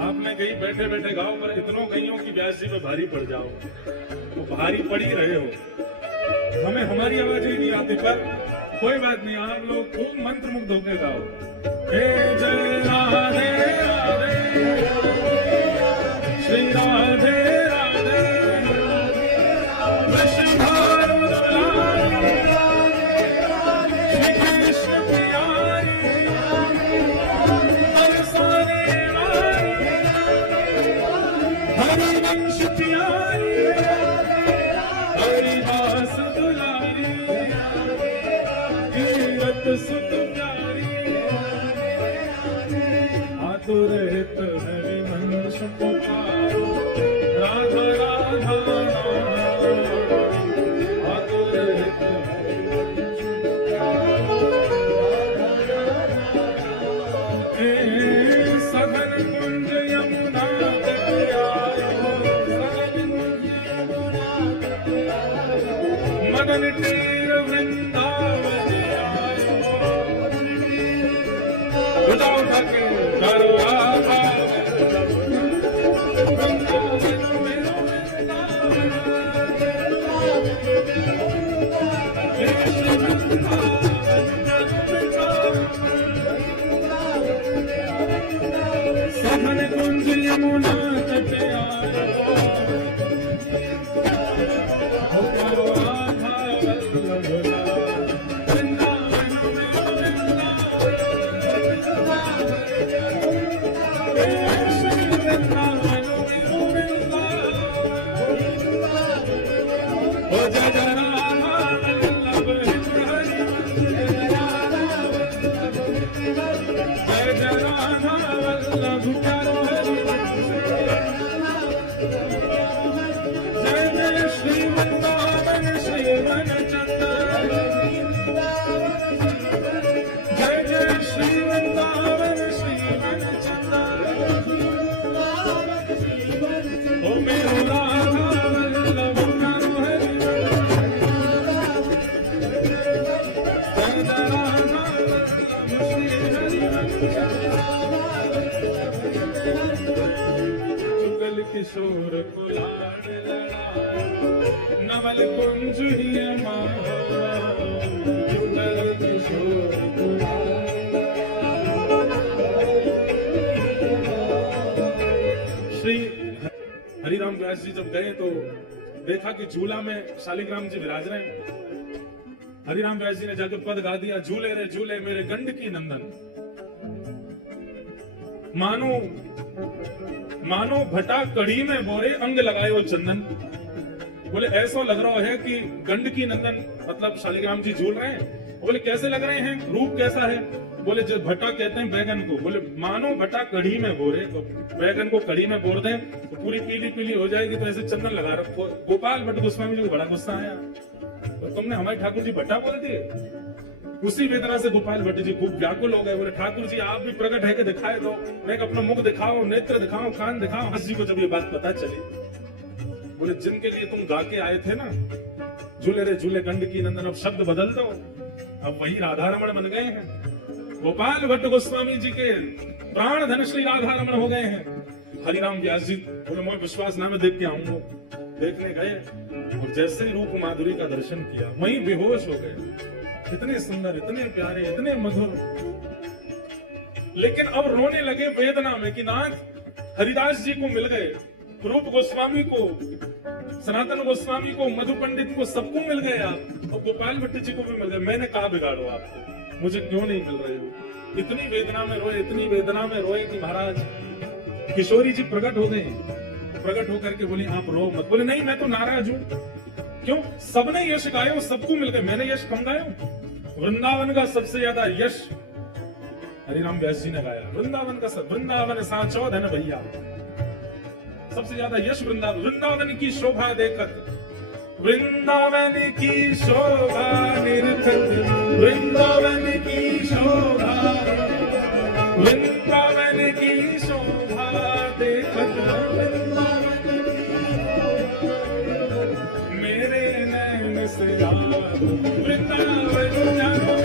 आपने कही बैठे बैठे गाओ, पर इतनों कही हो कि व्यास जी पे भारी पड़ जाओ, तो भारी पड़ ही रहे हो। हमें हमारी आवाज ही नहीं आती, पर कोई बात नहीं, आप लोग खूब मंत्र मुग्ध होकर गाओ। हे जय राधे राधे श्री राधे राधे वृषभानु दुलारी श्री कृष्ण प्यारी हरसाने वाली हरिवंश प्यारी हरिदास दुलारी कीरत सुत प्यारी आतुर हित हरिवंश पुकारो राधा राधा आतुर हित सघन कुंज यमुना तट आयो, सघन कुंज यमुना तट आयो, मदन तीर वृंदावन आयो, उठाओ ठाके करो आभा सघन कुंज यमुना तट आयो, करो आभा वृंदावन हो जय जय राधा वल्लभ जय जय राधा वल्लभ प्यारो जय जय श्री वृंदावन श्री वन चंदन जय जय श्री वृंदावन श्री वन चंदन ओ मेरो राधा वल्लभ प्यारो हरि जय जय राधा वल्लभ श्री हरि किशोर कुलाड़ लड़ायो नवल कुंज ही जुगल किशोर श्री हरिराम व्यास जी जब गए तो देखा कि झूला में शालिग्राम जी विराज रहे हैं। हरिराम व्यास जी ने जाकर पद गा दिया, झूले रे झूले मेरे गंडकी नंदन। मानो भटा कड़ी में बोरे अंग लगायो चंदन। बोले ऐसा लग रहा है कि गंडकी नंदन मतलब शालिग्राम जी झूल रहे हैं बोले कैसे लग रहे हैं, रूप कैसा है? बोले जो भट्टा कहते हैं बैगन को, बोले मानो भट्टा कढ़ी में बोरे, तो बैगन को कढ़ी में बोर दें तो पूरी पीली पीली हो जाएगी, तो ऐसे चंदन लगा रखो। गोपाल भट्ट गोस्वामी जी को बड़ा गुस्सा आया, तो तुमने हमारे ठाकुर जी भट्टा बोल दिए। उसी वेदना से गोपाल भट्ट जी खूब व्याकुल हो गए। बोले ठाकुर जी आप भी प्रकट है कि दिखाए दो, मैं अपना मुख दिखाओ, नेत्र दिखाओ, कान दिखाओ। हंस जी को जब ये बात पता चली, बोले जिनके लिए तुम गा के आए थे ना, झूले रे झूले कंड की नंदन, अब शब्द बदल दो, अब वही राधा रमण बन गए हैं। गोपाल भट्ट गोस्वामी जी के प्राण धन श्री राधा रमण हो गए हैं। हरिराम व्यास जी बोले मैं विश्वासनामे देख के आऊंगा। देखने गए और जैसे ही रूप माधुरी का दर्शन किया वहीं बेहोश हो गए। इतने सुंदर, इतने प्यारे, इतने मधुर, लेकिन अब रोने लगे वेदना में कि नाथ हरिदास जी को मिल गए, रूप गोस्वामी को, सनातन गोस्वामी को, मधु पंडित को, सबको मिल गए आप, और गोपाल भट्ट जी को भी मिल गए। मैंने कहा बिगाड़ो आपको, मुझे क्यों नहीं मिल रहे हो? इतनी वेदना में रोए, इतनी वेदना में रोए कि महाराज किशोरी जी प्रकट हो गए। प्रकट होकर के बोली आप रो मत। बोले नहीं मैं तो नाराज हूं। क्यों? सबने यश गाया, सबको मिल गए, मैंने यश कम गाया? वृंदावन का सबसे ज्यादा यश हरिराम व्यास जी ने गाया। वृंदावन का वृंदावन साचो धन भैया, सबसे ज्यादा यश वृंदावन। वृंदावन की शोभा देखत, वृंदावन की शोभा निरखत, वृंदावन की शोभा, वृंदावन की शोभा देखत, मेरे नैन से वृंदावन जानो,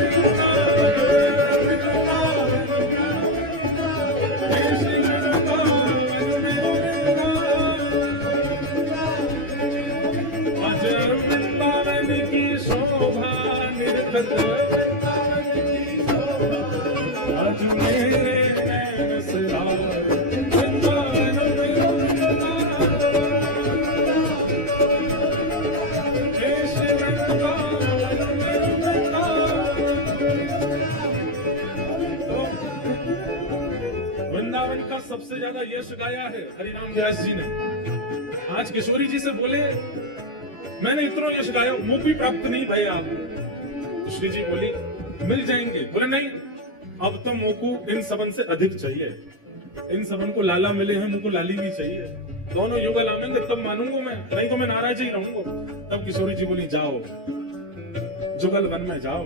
वृंदावन का सबसे ज्यादा यश गाया है हरिराम व्यास जी ने। आज किशोरी जी से बोले मैंने इतना यश गाया, मुक्ति प्राप्त नहीं भय आप। श्री जी बोली मिल जाएंगे। बोले नहीं, अब तो मोको इन सबन से अधिक चाहिए। इन सबन को लाला मिले हैं, मुझको लाली भी चाहिए। दोनों युगल आवेंगे तब मानूंगा मैं, नहीं तो मैं नाराज ही रहूंगा। तब किशोरी जी बोली जाओ जुगल वन में जाओ,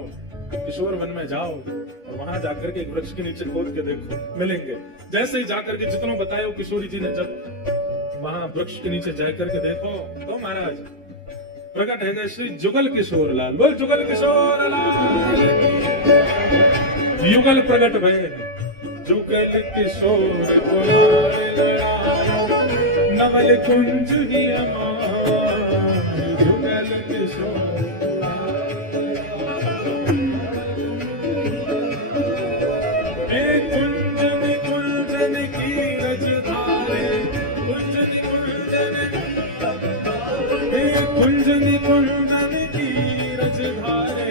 किशोर वन में जाओ, और वहां जाकर के एक वृक्ष के नीचे खोद के देखो, मिलेंगे। जैसे ही जाकर के जितना बताया किशोरी जी ने, जब वहां वृक्ष के नीचे जाकर के देखो तो महाराज प्रकट है श्री जुगल किशोर लाल। बोल जुगल किशोर लाल, युगल प्रकट भय जुगल किशोर नवल कुंज जुगल किशोर। कुंजन की रजधारे, कुंजन कुंजन की रजधारे,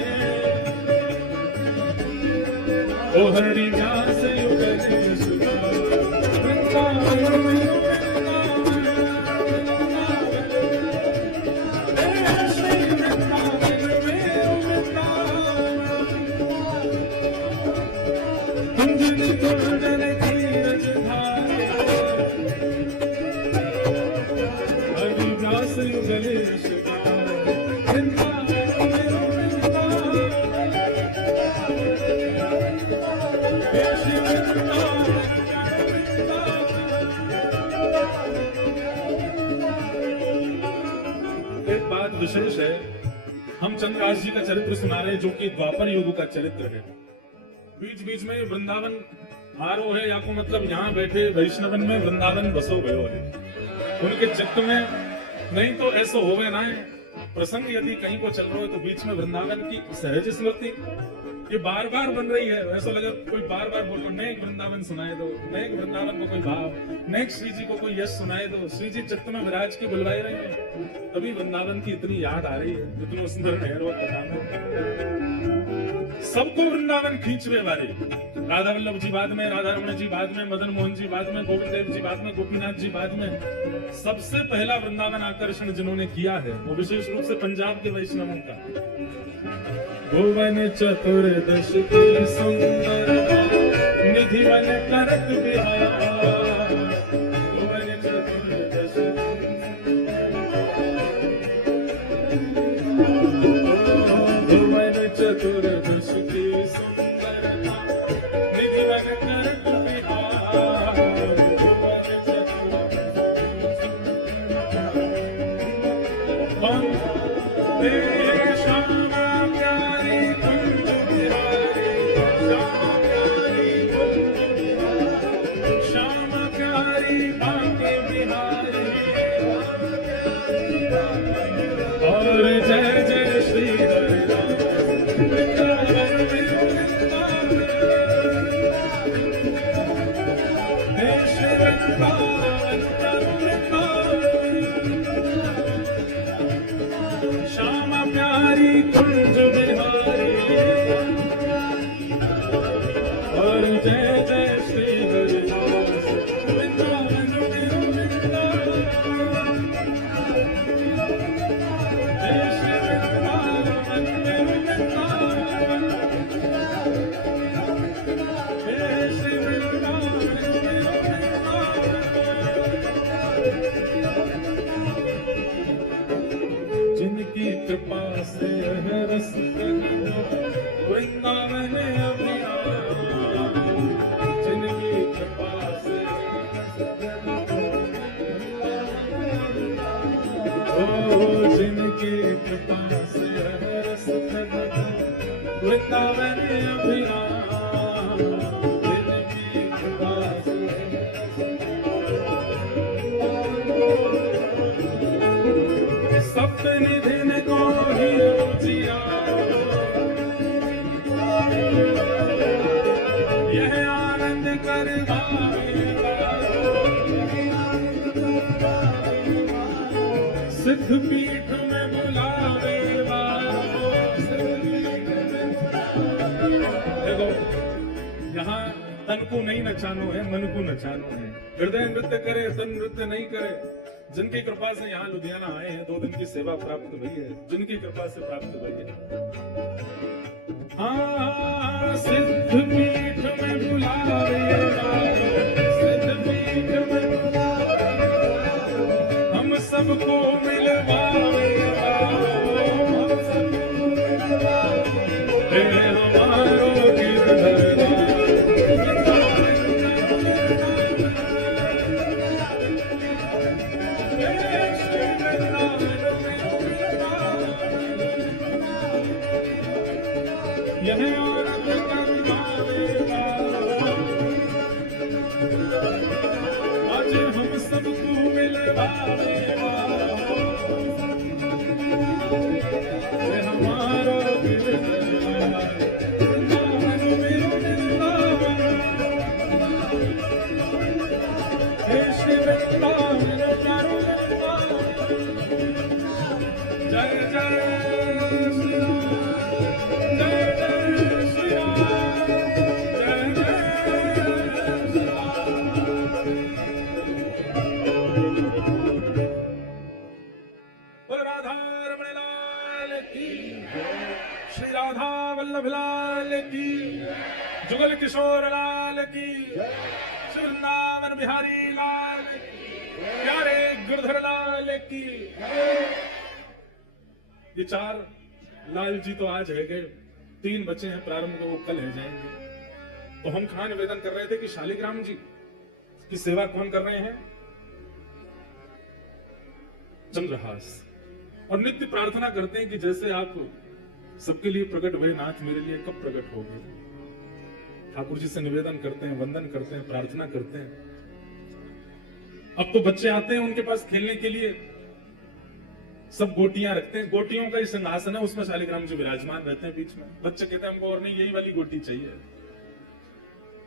ओ हरि व्यास युगल विशेष है। हम चंद्रदास जी का चरित्र सुना रहे हैं जो कि द्वापर युग का चरित्र है। बीच बीच में वृंदावन आरो है, या को मतलब यहाँ बैठे वैष्णवन में वृंदावन बसो गयो है उनके चित्त में। नहीं तो ऐसा होवे ना है प्रसंग यदि कहीं को चल रहा है तो बीच में वृंदावन की सहज स्मृति ये बार बार बन रही है। ऐसा लगा कोई बार बार बोल रहा, नए वृंदावन सुनाए दो, नए वृंदावन को कोई भाव, नए श्री जी को कोई यश सुनाए दो। श्री जी चित्त में विराज के बुलवाए रहे हैं, तभी वृंदावन की इतनी याद आ रही है। इतना सुंदर नहर व कथा में सबको वृंदावन खींचवे वाले। राधा वल्लभ जी बाद में, राधा रमण जी बाद में, मदन मोहन जी बाद में, गोविंद देव जी बाद में, गोपीनाथ जी बाद में। सबसे पहला वृंदावन आकर्षण जिन्होंने किया है वो विशेष रूप से पंजाब के वैष्णवों का। भुवन चतुर्दश की सुंदरता निधि वन करत बिहार। भुवन चतुर्दश भुवन चतुर्दश की सुंदरता निधि वन करत बिहार। भुवन चतुर्दश श्यामा प्यारी कुंज बिहारी, श्यामा प्यारी भाग्य बिहारी। और जय जय श्री हरिदास वृंदावन में देश वृंदावन श्यामा प्यारी कुंज बिहारी। और जय जय श्री हरिदास वृंदावन में देश वृंदावन में देश वृंदावन जिनकी कृपा से रस वृंदावन अभियान। जिनकी कृपा से जिनकी कृपा से रस वृंदावन अभियान। जिनकी कृपा से सप्त निधिन को ही जिया यह आनंद करवाएगा। सिद्ध पीठ में बुलावेगा। देखो यहाँ तन को नहीं नचानो है, मन को नचानो है। हृदय नृत्य करे, तन नृत्य नहीं करे। जिनकी कृपा से यहाँ लुधियाना आए हैं, 2 दिन की सेवा प्राप्त हुई है, जिनकी कृपा से प्राप्त हुई है। हाँ, सिद्ध पीठ में बुलावेगा, सिद्ध पीठ में हम सबको मिलवावेगा। हम सबको हमारो गिरधर यह आनंद करवावेगा। आज हम सबको मिलवावेगा। यह हमारा गिरधर वृंदावन में वृंदावन, हे श्री वृंदावन चारों वृंदावन। जय जय श्री राम, जय जय श्री राम, जय जय श्री राम। बोल राधा रमण लाल की, श्री राधा वल्लभ लाल की, जुगल किशोर लाल की, श्री वृंदावन बिहारी लाल की, प्यारे गिरधर लाल की। ये 4 लाल जी तो आज रह गए, 3 बचे हैं प्रारंभ को, वो कल रह जाएंगे। तो हम कहाँ निवेदन कर रहे थे कि शालिग्राम जी की सेवा कौन कर रहे हैं? चंद्रहास। और नित्य प्रार्थना करते हैं कि जैसे आप सबके लिए प्रकट हुए नाथ, मेरे लिए कब प्रकट होगे। ठाकुर जी से निवेदन करते हैं, वंदन करते हैं, प्रार्थना करते हैं। अब तो बच्चे आते हैं उनके पास खेलने के लिए, सब गोटियां रखते हैं, गोटियों का ही सिंहासन है, उसमें शालिग्राम जी विराजमान रहते हैं बीच में। बच्चे कहते हैं हमको और नहीं, यही वाली गोटी चाहिए।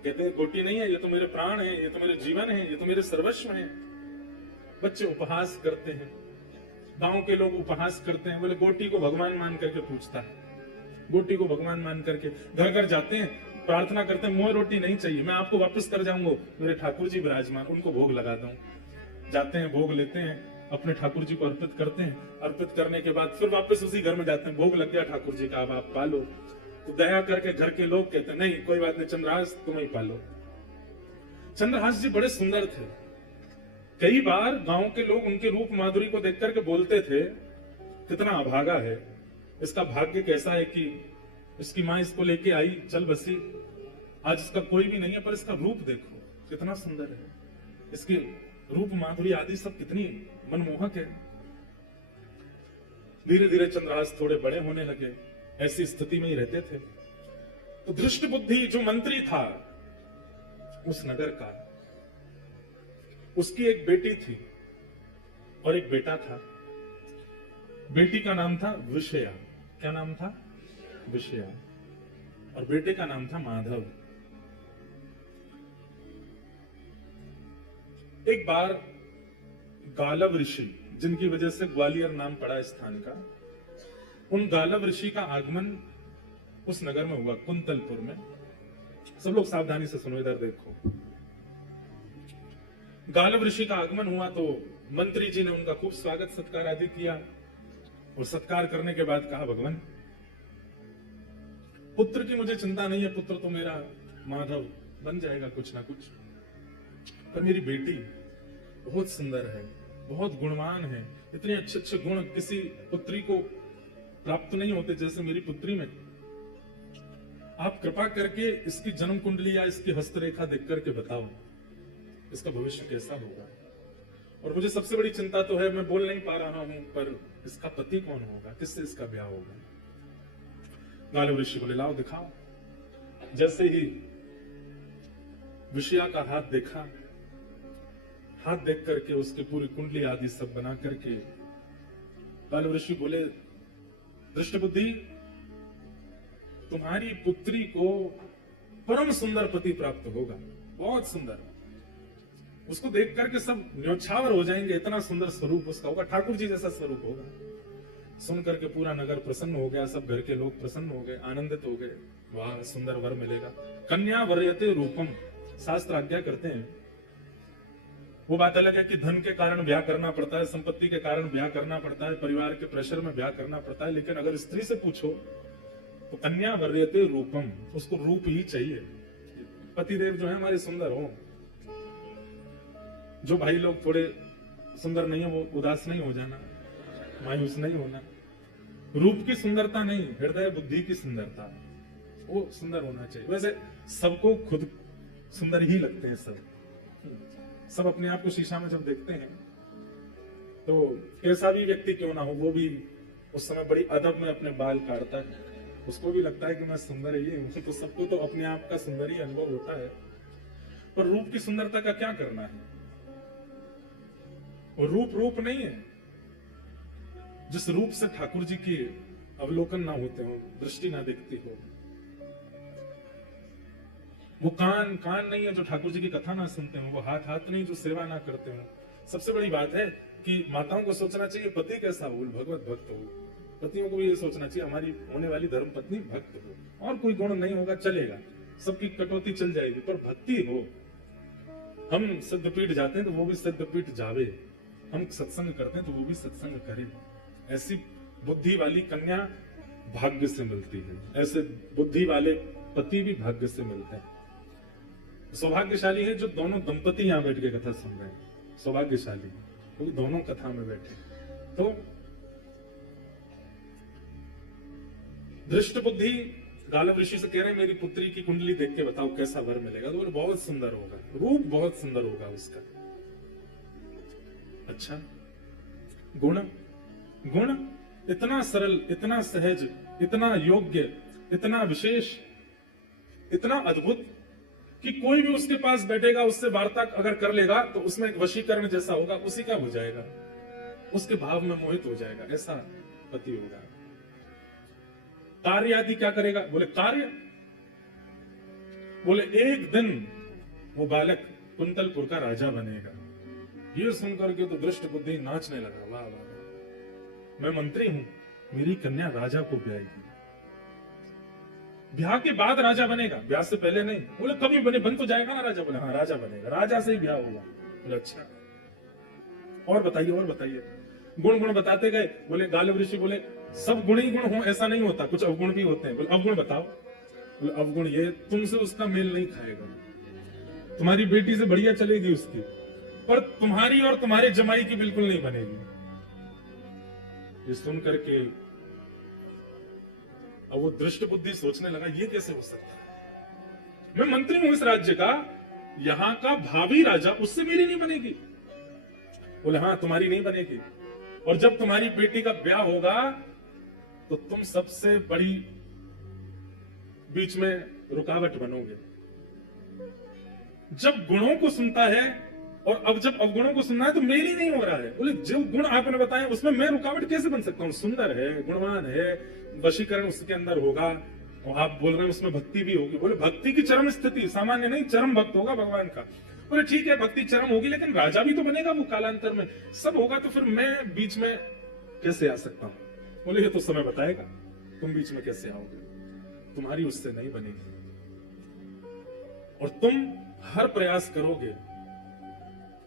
कहते हैं गोटी नहीं है, ये तो मेरे प्राण है, ये तो मेरे जीवन है, ये तो मेरे सर्वस्व है। बच्चे उपहास करते हैं, गांव के लोग उपहास करते हैं, बोले गोटी को भगवान मान करके पूछता है, गोटी को भगवान मान करके घर घर जाते हैं, प्रार्थना करते हैं, मुंह रोटी नहीं चाहिए, मैं आपको वापस कर जाऊंगा, मेरे ठाकुर जी विराजमान, उनको भोग लगा दूं। जाते हैं, भोग लेते हैं, अपने ठाकुर जी को अर्पित करते हैं। अर्पित करने के बाद फिर वापस उसी घर में जाते हैं, भोग लग गया ठाकुर जी का, अब आप पालो। तो दया करके घर के लोग कहते हैं नहीं कोई बात नहीं चंद्रहास तुम ही पालो। चंद्रहास जी बड़े सुंदर थे। कई बार गांव के लोग उनके रूप माधुरी को देख करके बोलते थे कितना अभागा है, इसका भाग्य कैसा है कि इसकी मां इसको लेके आई चल बसी, आज इसका कोई भी नहीं है, पर इसका रूप देखो कितना सुंदर है, इसके रूप माधुरी आदि सब कितनी मनमोहक है। धीरे धीरे चंद्रहास थोड़े बड़े होने लगे, ऐसी स्थिति में ही रहते थे। तो धृष्ट बुद्धि जो मंत्री था उस नगर का, उसकी एक बेटी थी और एक बेटा था। बेटी का नाम था विषया। क्या नाम था? विषया। और बेटे का नाम था माधव। एक बार गालव ऋषि, जिनकी वजह से ग्वालियर नाम पड़ा इस स्थान का, उन गालव ऋषि का आगमन उस नगर में हुआ, कुंतलपुर में। सब लोग सावधानी से सुनो, इधर देखो। गालव ऋषि का आगमन हुआ तो मंत्री जी ने उनका खूब स्वागत सत्कार आदि किया, और सत्कार करने के बाद कहा भगवान पुत्र की मुझे चिंता नहीं है, पुत्र तो मेरा माधव बन जाएगा कुछ ना कुछ, पर मेरी बेटी बहुत सुंदर है, बहुत गुणवान है, इतने अच्छे अच्छे गुण किसी पुत्री को प्राप्त नहीं होते जैसे मेरी पुत्री में। आप कृपा करके इसकी जन्म कुंडली या इसकी हस्तरेखा देख करके बताओ इसका भविष्य कैसा होगा। और मुझे सबसे बड़ी चिंता तो है, मैं बोल नहीं पा रहा हूं, पर इसका पति कौन होगा, किससे इसका ब्याह होगा। गालव ऋषि बोले लाओ दिखाओ। जैसे ही विषया का हाथ देखा, हाथ देख करके उसके पूरी कुंडली आदि सब बना करके गालव ऋषि बोले धृष्ट बुद्धि तुम्हारी पुत्री को परम सुंदर पति प्राप्त होगा, बहुत सुंदर। उसको देख करके सब न्योछावर हो जाएंगे, इतना सुंदर स्वरूप उसका होगा, ठाकुर जी जैसा स्वरूप होगा। सुन करके पूरा नगर प्रसन्न हो गया, सब घर के लोग प्रसन्न हो गए, आनंदित हो गए, वाह सुंदर वर मिलेगा। कन्या वर्यते रूपम, शास्त्र आज्ञा करते हैं। वो बात अलग है कि धन के कारण ब्याह करना पड़ता है, संपत्ति के कारण ब्याह करना पड़ता है, परिवार के प्रेशर में ब्याह करना पड़ता है, लेकिन अगर स्त्री से पूछो तो कन्या वर्यते रूपम, उसको रूप ही चाहिए। पतिदेव जो है हमारे सुंदर हो। जो भाई लोग थोड़े सुंदर नहीं है वो उदास नहीं हो जाना, मायूस नहीं होना। रूप की सुंदरता नहीं, हृदय बुद्धि की सुंदरता, वो सुंदर होना चाहिए। वैसे सबको खुद सुंदर ही लगते हैं, सब अपने आप को शीशा में जब देखते हैं तो कैसा भी व्यक्ति क्यों ना हो, वो भी उस समय बड़ी अदब में अपने बाल काटता है, उसको भी लगता है कि मैं सुंदर ही हूं। तो सबको तो अपने आप का सुंदर ही अनुभव होता है, पर रूप की सुंदरता का क्या करना है। और रूप नहीं है। जिस रूप से ठाकुर जी की अवलोकन ना होते हो, दृष्टि ना देखती हो, वो कान नहीं है जो ठाकुर जी की कथा ना सुनते हो, वो हाथ नहीं जो सेवा ना करते हो। सबसे बड़ी बात है कि माताओं को सोचना चाहिए पति कैसा हो, भगवत भक्त हो। पतियों को भी ये सोचना चाहिए हमारी होने वाली धर्म पत्नी भक्त हो। और कोई गुण नहीं होगा चलेगा, सबकी कटौती चल जाएगी, पर भक्ति हो। हम सिद्धपीठ जाते हैं तो वो भी सिद्धपीठ जावे, हम सत्संग करते हैं तो वो भी सत्संग करे। ऐसी बुद्धि वाली कन्या भाग्य से मिलती है, ऐसे बुद्धि वाले पति भी भाग्य से मिलते हैं। सौभाग्यशाली है जो दोनों दंपति यहां बैठ के कथा सुन रहे हैं, सौभाग्यशाली क्योंकि दोनों कथा में बैठे। तो धृष्ट बुद्धि गालव ऋषि से कह रहे हैं मेरी पुत्री की कुंडली देख के बताओ कैसा वर मिलेगा। तो बहुत सुंदर होगा, रूप बहुत सुंदर होगा उसका। अच्छा, गुण इतना सरल, इतना सहज, इतना योग्य, इतना विशेष, इतना अद्भुत कि कोई भी उसके पास बैठेगा, उससे वार्ता अगर कर लेगा तो उसमें एक वशीकरण जैसा होगा, उसी का हो जाएगा, उसके भाव में मोहित हो जाएगा, ऐसा पति होगा। कार्य आदि क्या करेगा? बोले कार्य, बोले एक दिन वो बालक कुंतलपुर का राजा बनेगा। ये सुनकर के तो दृष्ट बुद्धि नाचने लगा, वाह वाह, मैं मंत्री हूं, मेरी कन्या राजा को ब्याएगी। ब्याह के बाद राजा बनेगा, ब्याह से पहले नहीं। बोले कभी बन तो जाएगा ना राजा। बोले हाँ राजा बनेगा, राजा से ही ब्याह होगा। बोले अच्छा। और बताइए और बताइए। गुण गुण बताते गए। बोले गालव ऋषि बोले सब गुण ही गुण हो ऐसा नहीं होता, कुछ अवगुण भी होते हैं। बोले अवगुण बताओ। बोले अवगुण ये, तुमसे उसका मेल नहीं खाएगा, तुम्हारी बेटी से बढ़िया चलेगी उसकी, पर तुम्हारी और तुम्हारे जमाई की बिल्कुल नहीं बनेगी। ये सुन करके अब वो दृष्ट बुद्धि सोचने लगा ये कैसे हो सकता है, मैं मंत्री हूं इस राज्य का, यहां का भावी राजा, उससे मेरी नहीं बनेगी। बोले हाँ तुम्हारी नहीं बनेगी, और जब तुम्हारी बेटी का ब्याह होगा तो तुम सबसे बड़ी बीच में रुकावट बनोगे। जब गुणों को सुनता है और अब जब अवगुणों को सुनना है तो मेरी नहीं हो रहा है। बोले जो गुण आपने बताए उसमें मैं रुकावट कैसे बन सकता हूं, सुंदर है, गुणवान है, वशीकरण उसके अंदर होगा, और आप बोल रहे हैं उसमें भक्ति भी होगी। बोले भक्ति की चरम स्थिति, सामान्य नहीं, चरम भक्त होगा भगवान का। बोले ठीक है भक्ति चरम होगी, लेकिन राजा भी तो बनेगा वो कालांतर में, सब होगा, तो फिर मैं बीच में कैसे आ सकता हूं। बोले ये तो समय बताएगा, तुम बीच में कैसे आओगे, तुम्हारी उससे नहीं बनेगी, और तुम हर प्रयास करोगे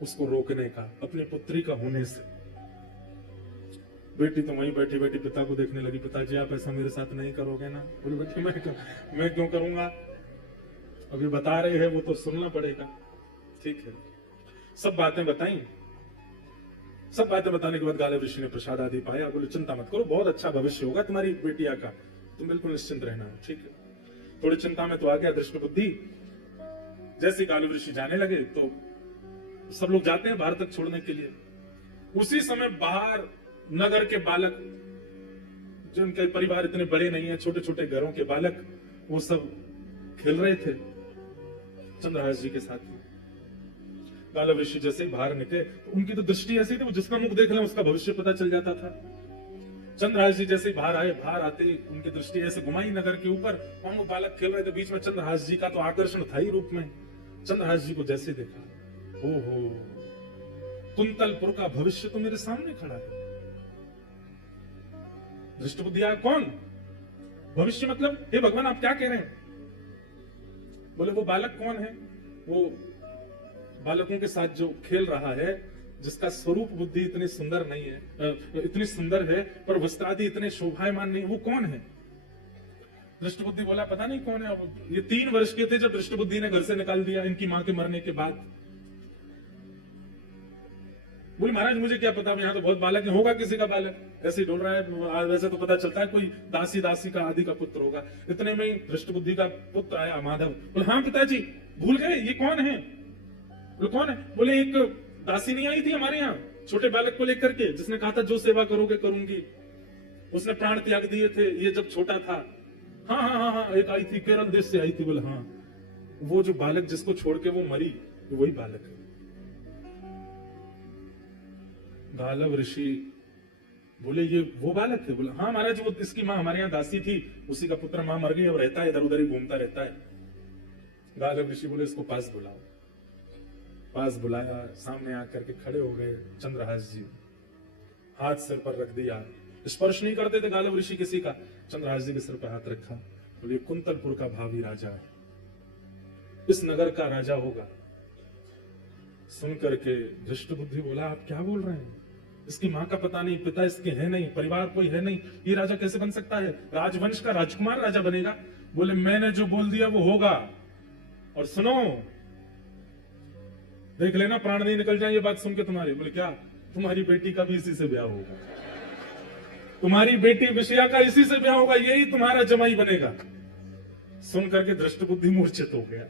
उसको रोकने का, अपनी पुत्री का होने से। बेटी तो वहीं बैठी बैठी पिता को देखने लगी, पिताजी आप ऐसा मेरे साथ नहीं करोगे ना। बोले बेटी मैं क्यों करूंगा, अभी बता रहे हैं वो तो सुनना पड़ेगा। ठीक है, सब बातें बताई। सब बातें बताने के बाद गालव ऋषि ने प्रसाद आदि पाया। बोले चिंता मत करो, बहुत अच्छा भविष्य होगा तुम्हारी बेटिया का, तुम बिल्कुल निश्चिंत रहना। ठीक है, थोड़ी चिंता में तो आ गया दृष्ट बुद्धि। जैसे गालव ऋषि जाने लगे तो सब लोग जाते हैं बाहर तक छोड़ने के लिए। उसी समय बाहर नगर के बालक, जिनके परिवार इतने बड़े नहीं है, छोटे छोटे घरों के बालक, वो सब खेल रहे थे चंद्रहास जी के साथ। गालव ऋषि जैसे ही बाहर निकले तो उनकी तो दृष्टि ऐसी थी, वो जिसका मुख देख ले उसका भविष्य पता चल जाता था। चंद्रहास जी जैसे ही बाहर आए, बाहर आते ही उनकी दृष्टि ऐसे घुमाई नगर के ऊपर, वहां वो बालक खेल रहे थे, बीच में चंद्रहास जी का तो आकर्षण था ही रूप में। चंद्रहास जी को जैसे देखा, ओहो कुंतलपुर का भविष्य तो मेरे सामने खड़ा है। दृष्ट बुद्धि आया, कौन भविष्य, मतलब हे भगवान आप क्या कह रहे हैं। बोले वो बालक कौन है, वो बालकों के साथ जो खेल रहा है, जिसका स्वरूप बुद्धि इतनी सुंदर नहीं है, इतनी सुंदर है पर वस्त्रादि इतने शोभायमान नहीं, वो कौन है। दृष्ट बुद्धि बोला पता नहीं कौन है। अब ये 3 वर्ष के थे जब दृष्ट बुद्धि ने घर से निकाल दिया इनकी मां के मरने के बाद। बोले महाराज मुझे क्या पता, यहाँ तो बहुत बालक है, होगा किसी का बालक, ऐसे ही डोल रहा है, वैसे तो पता चलता है कोई दासी का आदि का पुत्र होगा। इतने में ही दृष्ट बुद्धि का पुत्र आया माधव। बोले हाँ पिताजी भूल गए ये कौन है। बोले कौन है। बोले एक दासी नहीं आई थी हमारे यहाँ छोटे बालक को लेकर के, जिसने कहा था जो सेवा करोगे करूंगी, उसने प्राण त्याग दिए थे ये जब छोटा था। हाँ हाँ हाँ हाँ एक आई थी, केरल देश से आई थी। बोले हाँ वो जो बालक जिसको छोड़ के वो मरी, वही बालक है। गालव ऋषि बोले ये वो बालक है। बोले हाँ महाराज वो इसकी माँ हमारे यहाँ दासी थी, उसी का पुत्र माँ मर गई, अब रहता है इधर उधर ही घूमता रहता है। गालव ऋषि बोले इसको पास बुलाओ। पास बुलाया, सामने आकर के खड़े हो गए चंद्रहास जी, हाथ सिर पर रख दिया। स्पर्श नहीं करते थे गालव ऋषि किसी का, चंद्रहास जी के सिर पर हाथ रखा। बोले कुंतलपुर का भावी राजा है, इस नगर का राजा होगा। सुन करके दृष्ट बुद्धि बोला आप क्या बोल रहे हैं, इसकी मां का पता नहीं, पिता इसके है नहीं, परिवार कोई है नहीं, ये राजा कैसे बन सकता है, राजवंश का राजकुमार राजा बनेगा। बोले मैंने जो बोल दिया वो होगा, और सुनो देख लेना प्राण नहीं निकल जाए ये बात सुन के तुम्हारी। बोले क्या, तुम्हारी बेटी का भी इसी से ब्याह होगा, तुम्हारी बेटी विषया का इसी से ब्याह होगा, यही तुम्हारा जमाई बनेगा। सुन करके दृष्ट बुद्धि मूर्छित हो गया।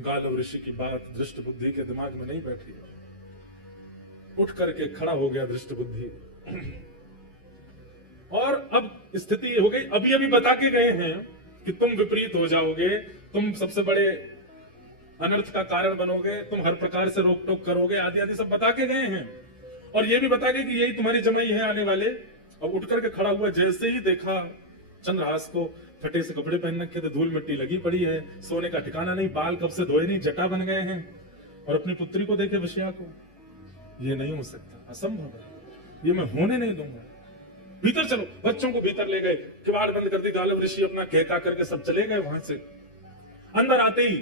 गालव ऋषि की बात दृष्ट बुद्धि के दिमाग में नहीं बैठी, उठ करके खड़ा हो गया दृष्ट बुद्धि। और अब स्थिति ये हो गई, अभी बता के गए हैं कि तुम विपरीत हो जाओगे, तुम सबसे बड़े अनर्थ का कारण बनोगे, तुम हर प्रकार से रोक टोक करोगे, आदि आदि सब बता के गए हैं। और ये भी बता गए कि यही तुम्हारी जमाई है आने वाले। अब उठ करके खड़ा हुआ, जैसे ही देखा चंद्रहास को, फटे से कपड़े पहन रखे थे, धूल मिट्टी लगी पड़ी है, सोने का ठिकाना नहीं, बाल कब से धोए नहीं, जटा बन गए हैं, और अपनी पुत्री को देखे विषया को। ये नहीं हो सकता, असंभव है, ये मैं होने नहीं दूंगा। भीतर चलो, बच्चों को भीतर ले गए, किवाड़ बंद कर दी। गालव ऋषि अपना कहका करके सब चले गए वहां से। अंदर आते ही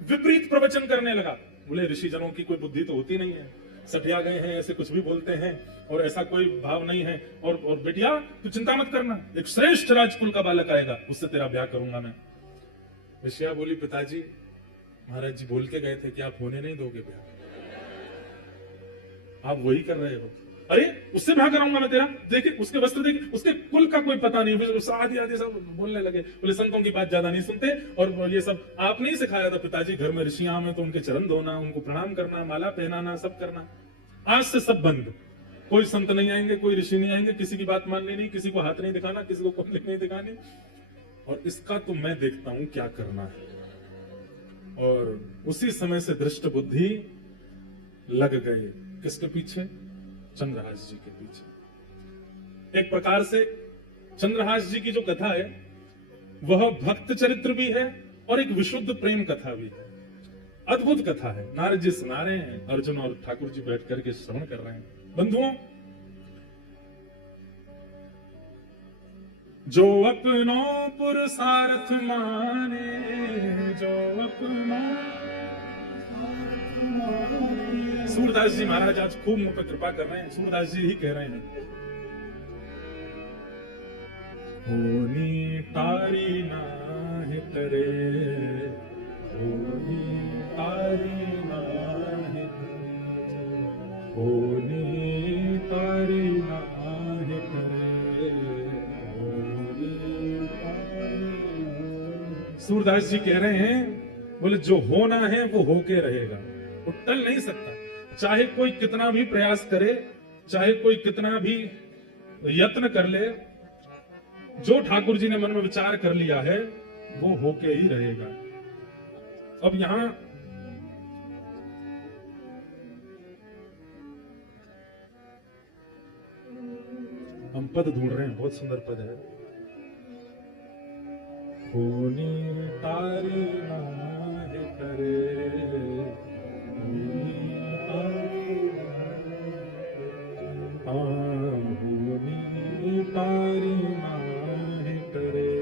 विपरीत प्रवचन करने लगा। बोले ऋषि जनों की कोई बुद्धि तो होती नहीं है, सठिया गए हैं, ऐसे कुछ भी बोलते हैं और ऐसा कोई भाव नहीं है। और बेटिया तू चिंता मत करना, एक श्रेष्ठ राजकुल का बालक आएगा, उससे तेरा ब्याह करूंगा मैं। ऋषिया बोली पिताजी, महाराज जी बोल के गए थे कि आप होने नहीं दोगे ब्याह, आप वही कर रहे हो। अरे उससे ब्याह कराऊंगा मैं तेरा, देखिए उसके वस्त्र देखिए, उसके कुल का कोई पता नहीं। आदि आदि सब बोलने लगे। बोले संतों की बात ज्यादा नहीं सुनते, और ये सब आपने ही सिखाया था पिताजी, घर में ऋषियां में तो उनके चरण धोना, उनको प्रणाम करना, माला पहनाना, सब करना। आज से सब बंद, कोई संत नहीं आएंगे, कोई ऋषि नहीं आएंगे, किसी की बात माननी नहीं, किसी को हाथ नहीं दिखाना, किसी को कुंडली नहीं दिखानी, और इसका तो मैं देखता हूं क्या करना है। और उसी समय से दृष्ट बुद्धि लग गए किसके पीछे? चंद्रहास जी के पीछे। एक प्रकार से चंद्रहास जी की जो कथा है वह भक्त चरित्र भी है और एक विशुद्ध प्रेम कथा भी है। अद्भुत कथा है। नारद जी सुना रहे हैं, अर्जुन और ठाकुर जी बैठ करके श्रवण कर रहे हैं। बंधुओं, जो अपनों पुरुषार्थ माने, जो अपनों, सूरदास जी महाराज आज खूब मुझ पर कृपा कर रहे हैं। सूरदास जी ही कह रहे हैं, होनी तारी नाहि तरे, होनी तारी नाहि तरे, होनी तारी नाहि तरे, होनी तारी। सूरदास जी कह रहे हैं, बोले जो होना है वो होके रहेगा, वो टल नहीं सकता। चाहे कोई कितना भी प्रयास करे, चाहे कोई कितना भी यत्न कर ले, जो ठाकुर जी ने मन में विचार कर लिया है वो होके ही रहेगा। अब यहां हम पद ढूंढ रहे हैं, बहुत सुंदर पद है। होनी तारी नाहि करे, होनी तारी नाहि करे,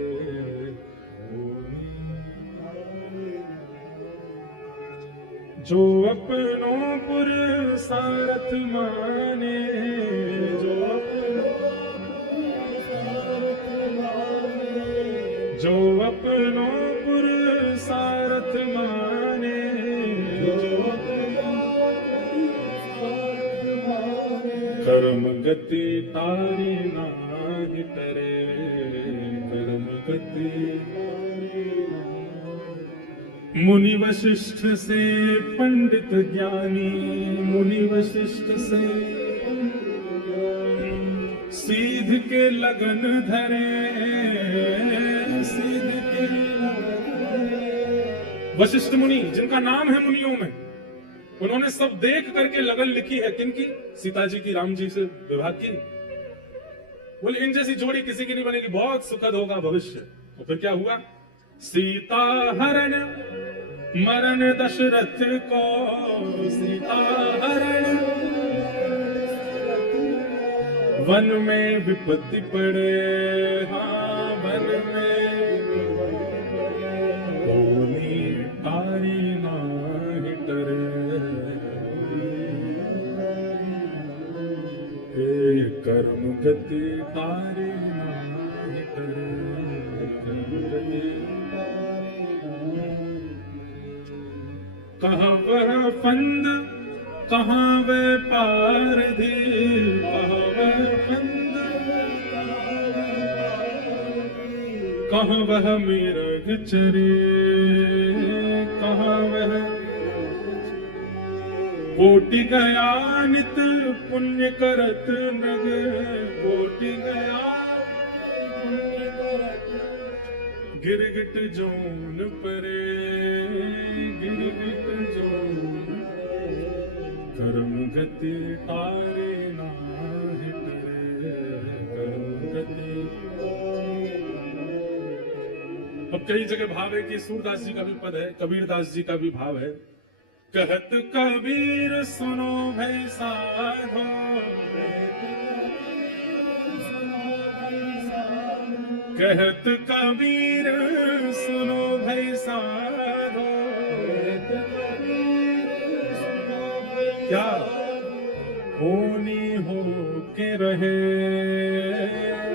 जो अपनों पुरुषार्थ माने, जो जो अपनों पुरुषार्थ माने, कर्म गति तारी नाहि तरे, कर्म गति। मुनि वशिष्ठ से पंडित ज्ञानी, मुनि वशिष्ठ से सीध के लगन धरे, सीध के वशिष्ठ मुनि जिनका नाम है मुनियों में, उन्होंने सब देख करके लगन लिखी है। किनकी? सीता जी की राम जी से विवाह की। बोले इन जैसी जोड़ी किसी की नहीं बनेगी, बहुत सुखद होगा भविष्य। तो फिर क्या हुआ? सीता हरण मरण दशरथ को, सीता हरण वन में विपत्ति पड़े, हाँ वन में होनी तारी नाहि तरे, कर्म गति तारी नाहि तरे, कहाँ वह फंद कहाँ वह पारधी, कहाँ वह फंद कहाँ वह मृग चरे, कहाँ वह कोटि गया नित पुण्य करत नग, कोटि गया गिरगिट जोन परे, गिरगिट जोन कर्म गति तारे नाहि तरे, कर्म गति। अब कई जगह भाव है कि सूरदास जी का भी पद है, कबीरदास जी का भी भाव है। कहत कबीर सुनो भई साधो, कहत कबीर सुनो भई साधो, क्या होनी हो के रहे,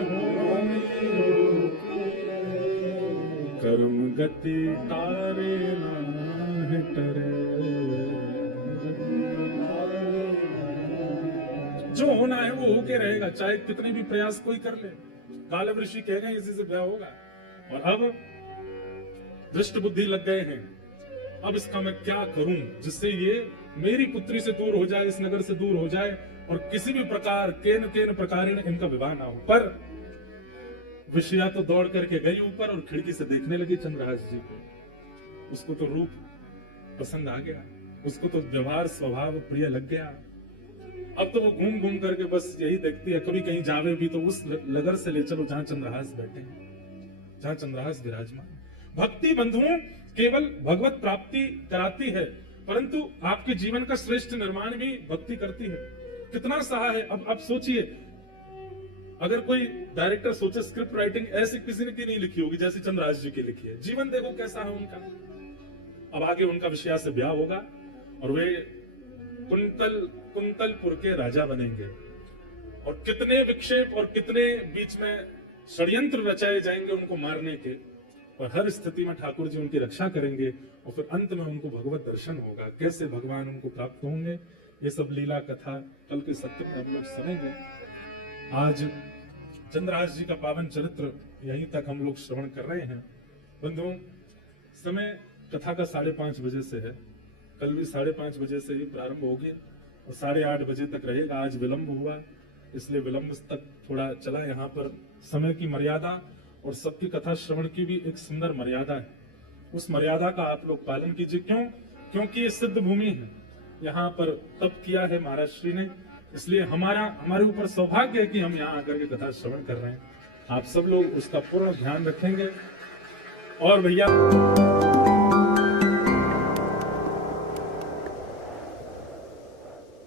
होनी हो के रहे, कर्म गति तारे ना टरे। जो होना है वो होके रहेगा, चाहे कितने भी प्रयास कोई कर ले। कालव ऋषि कह गए इसी से ब्याह होगा, और अब दृष्ट बुद्धि लग गए हैं। अब इसका मैं क्या करूं जिससे ये मेरी पुत्री से दूर हो जाए, इस नगर से दूर हो जाए, और किसी भी प्रकार केन प्रकार इनका विवाह ना हो। पर विषया तो दौड़ करके गई ऊपर और खिड़की से देखने लगी चंद्रहास जी को। उसको तो रूप पसंद आ गया, उसको तो व्यवहार स्वभाव प्रिय लग गया। अब तो वो घूम घूम करके बस यही देखती है, कभी कहीं जावे भी तो उस नगर से ले चलो जहां चंद्रहास बैठे हैं, जहां चंद्रहास विराजमान। भक्ति बंधुओं केवल भगवत प्राप्ति कराती है, परंतु आपके जीवन का श्रेष्ठ निर्माण भी भक्ति करती है। कितना सहा है। अब आप सोचिए, अगर कोई डायरेक्टर सोचे स्क्रिप्ट राइटिंग ऐसी किसी ने की नहीं लिखी होगी जैसे चंद्रहास जी की लिखी है। जीवन देखो कैसा है उनका। अब आगे उनका विषया से ब्याह होगा और वे कुंतलपुर के राजा बनेंगे, और कितने विक्षेप और कितने बीच में षड्यंत्र रचाए जाएंगे उनको मारने के, और हर स्थिति में ठाकुर जी उनकी रक्षा करेंगे, और फिर अंत में उनको भगवत दर्शन होगा। कैसे भगवान उनको प्राप्त होंगे, ये सब लीला कथा कल के सत्य में हम लोग सुनेंगे। आज चंद्रहास जी का पावन चरित्र यहीं तक हम लोग श्रवण कर रहे हैं। बंधुओं, समय कथा का 5:30 बजे से है, कल भी 5:30 बजे से ही प्रारंभ होगी और 8:30 बजे तक रहेगा। आज विलंब हुआ, इसलिए विलंब तक थोड़ा चला। यहाँ पर समय की मर्यादा और सबकी कथा श्रवण की भी एक सुंदर मर्यादा है। उस मर्यादा का आप लोग पालन कीजिए। क्यों? क्योंकि ये सिद्ध भूमि है, यहाँ पर तप किया है महाराज श्री ने, इसलिए हमारे ऊपर सौभाग्य है कि हम यहाँ आकर के कथा श्रवण कर रहे हैं। आप सब लोग उसका पूर्ण ध्यान रखेंगे। और भैया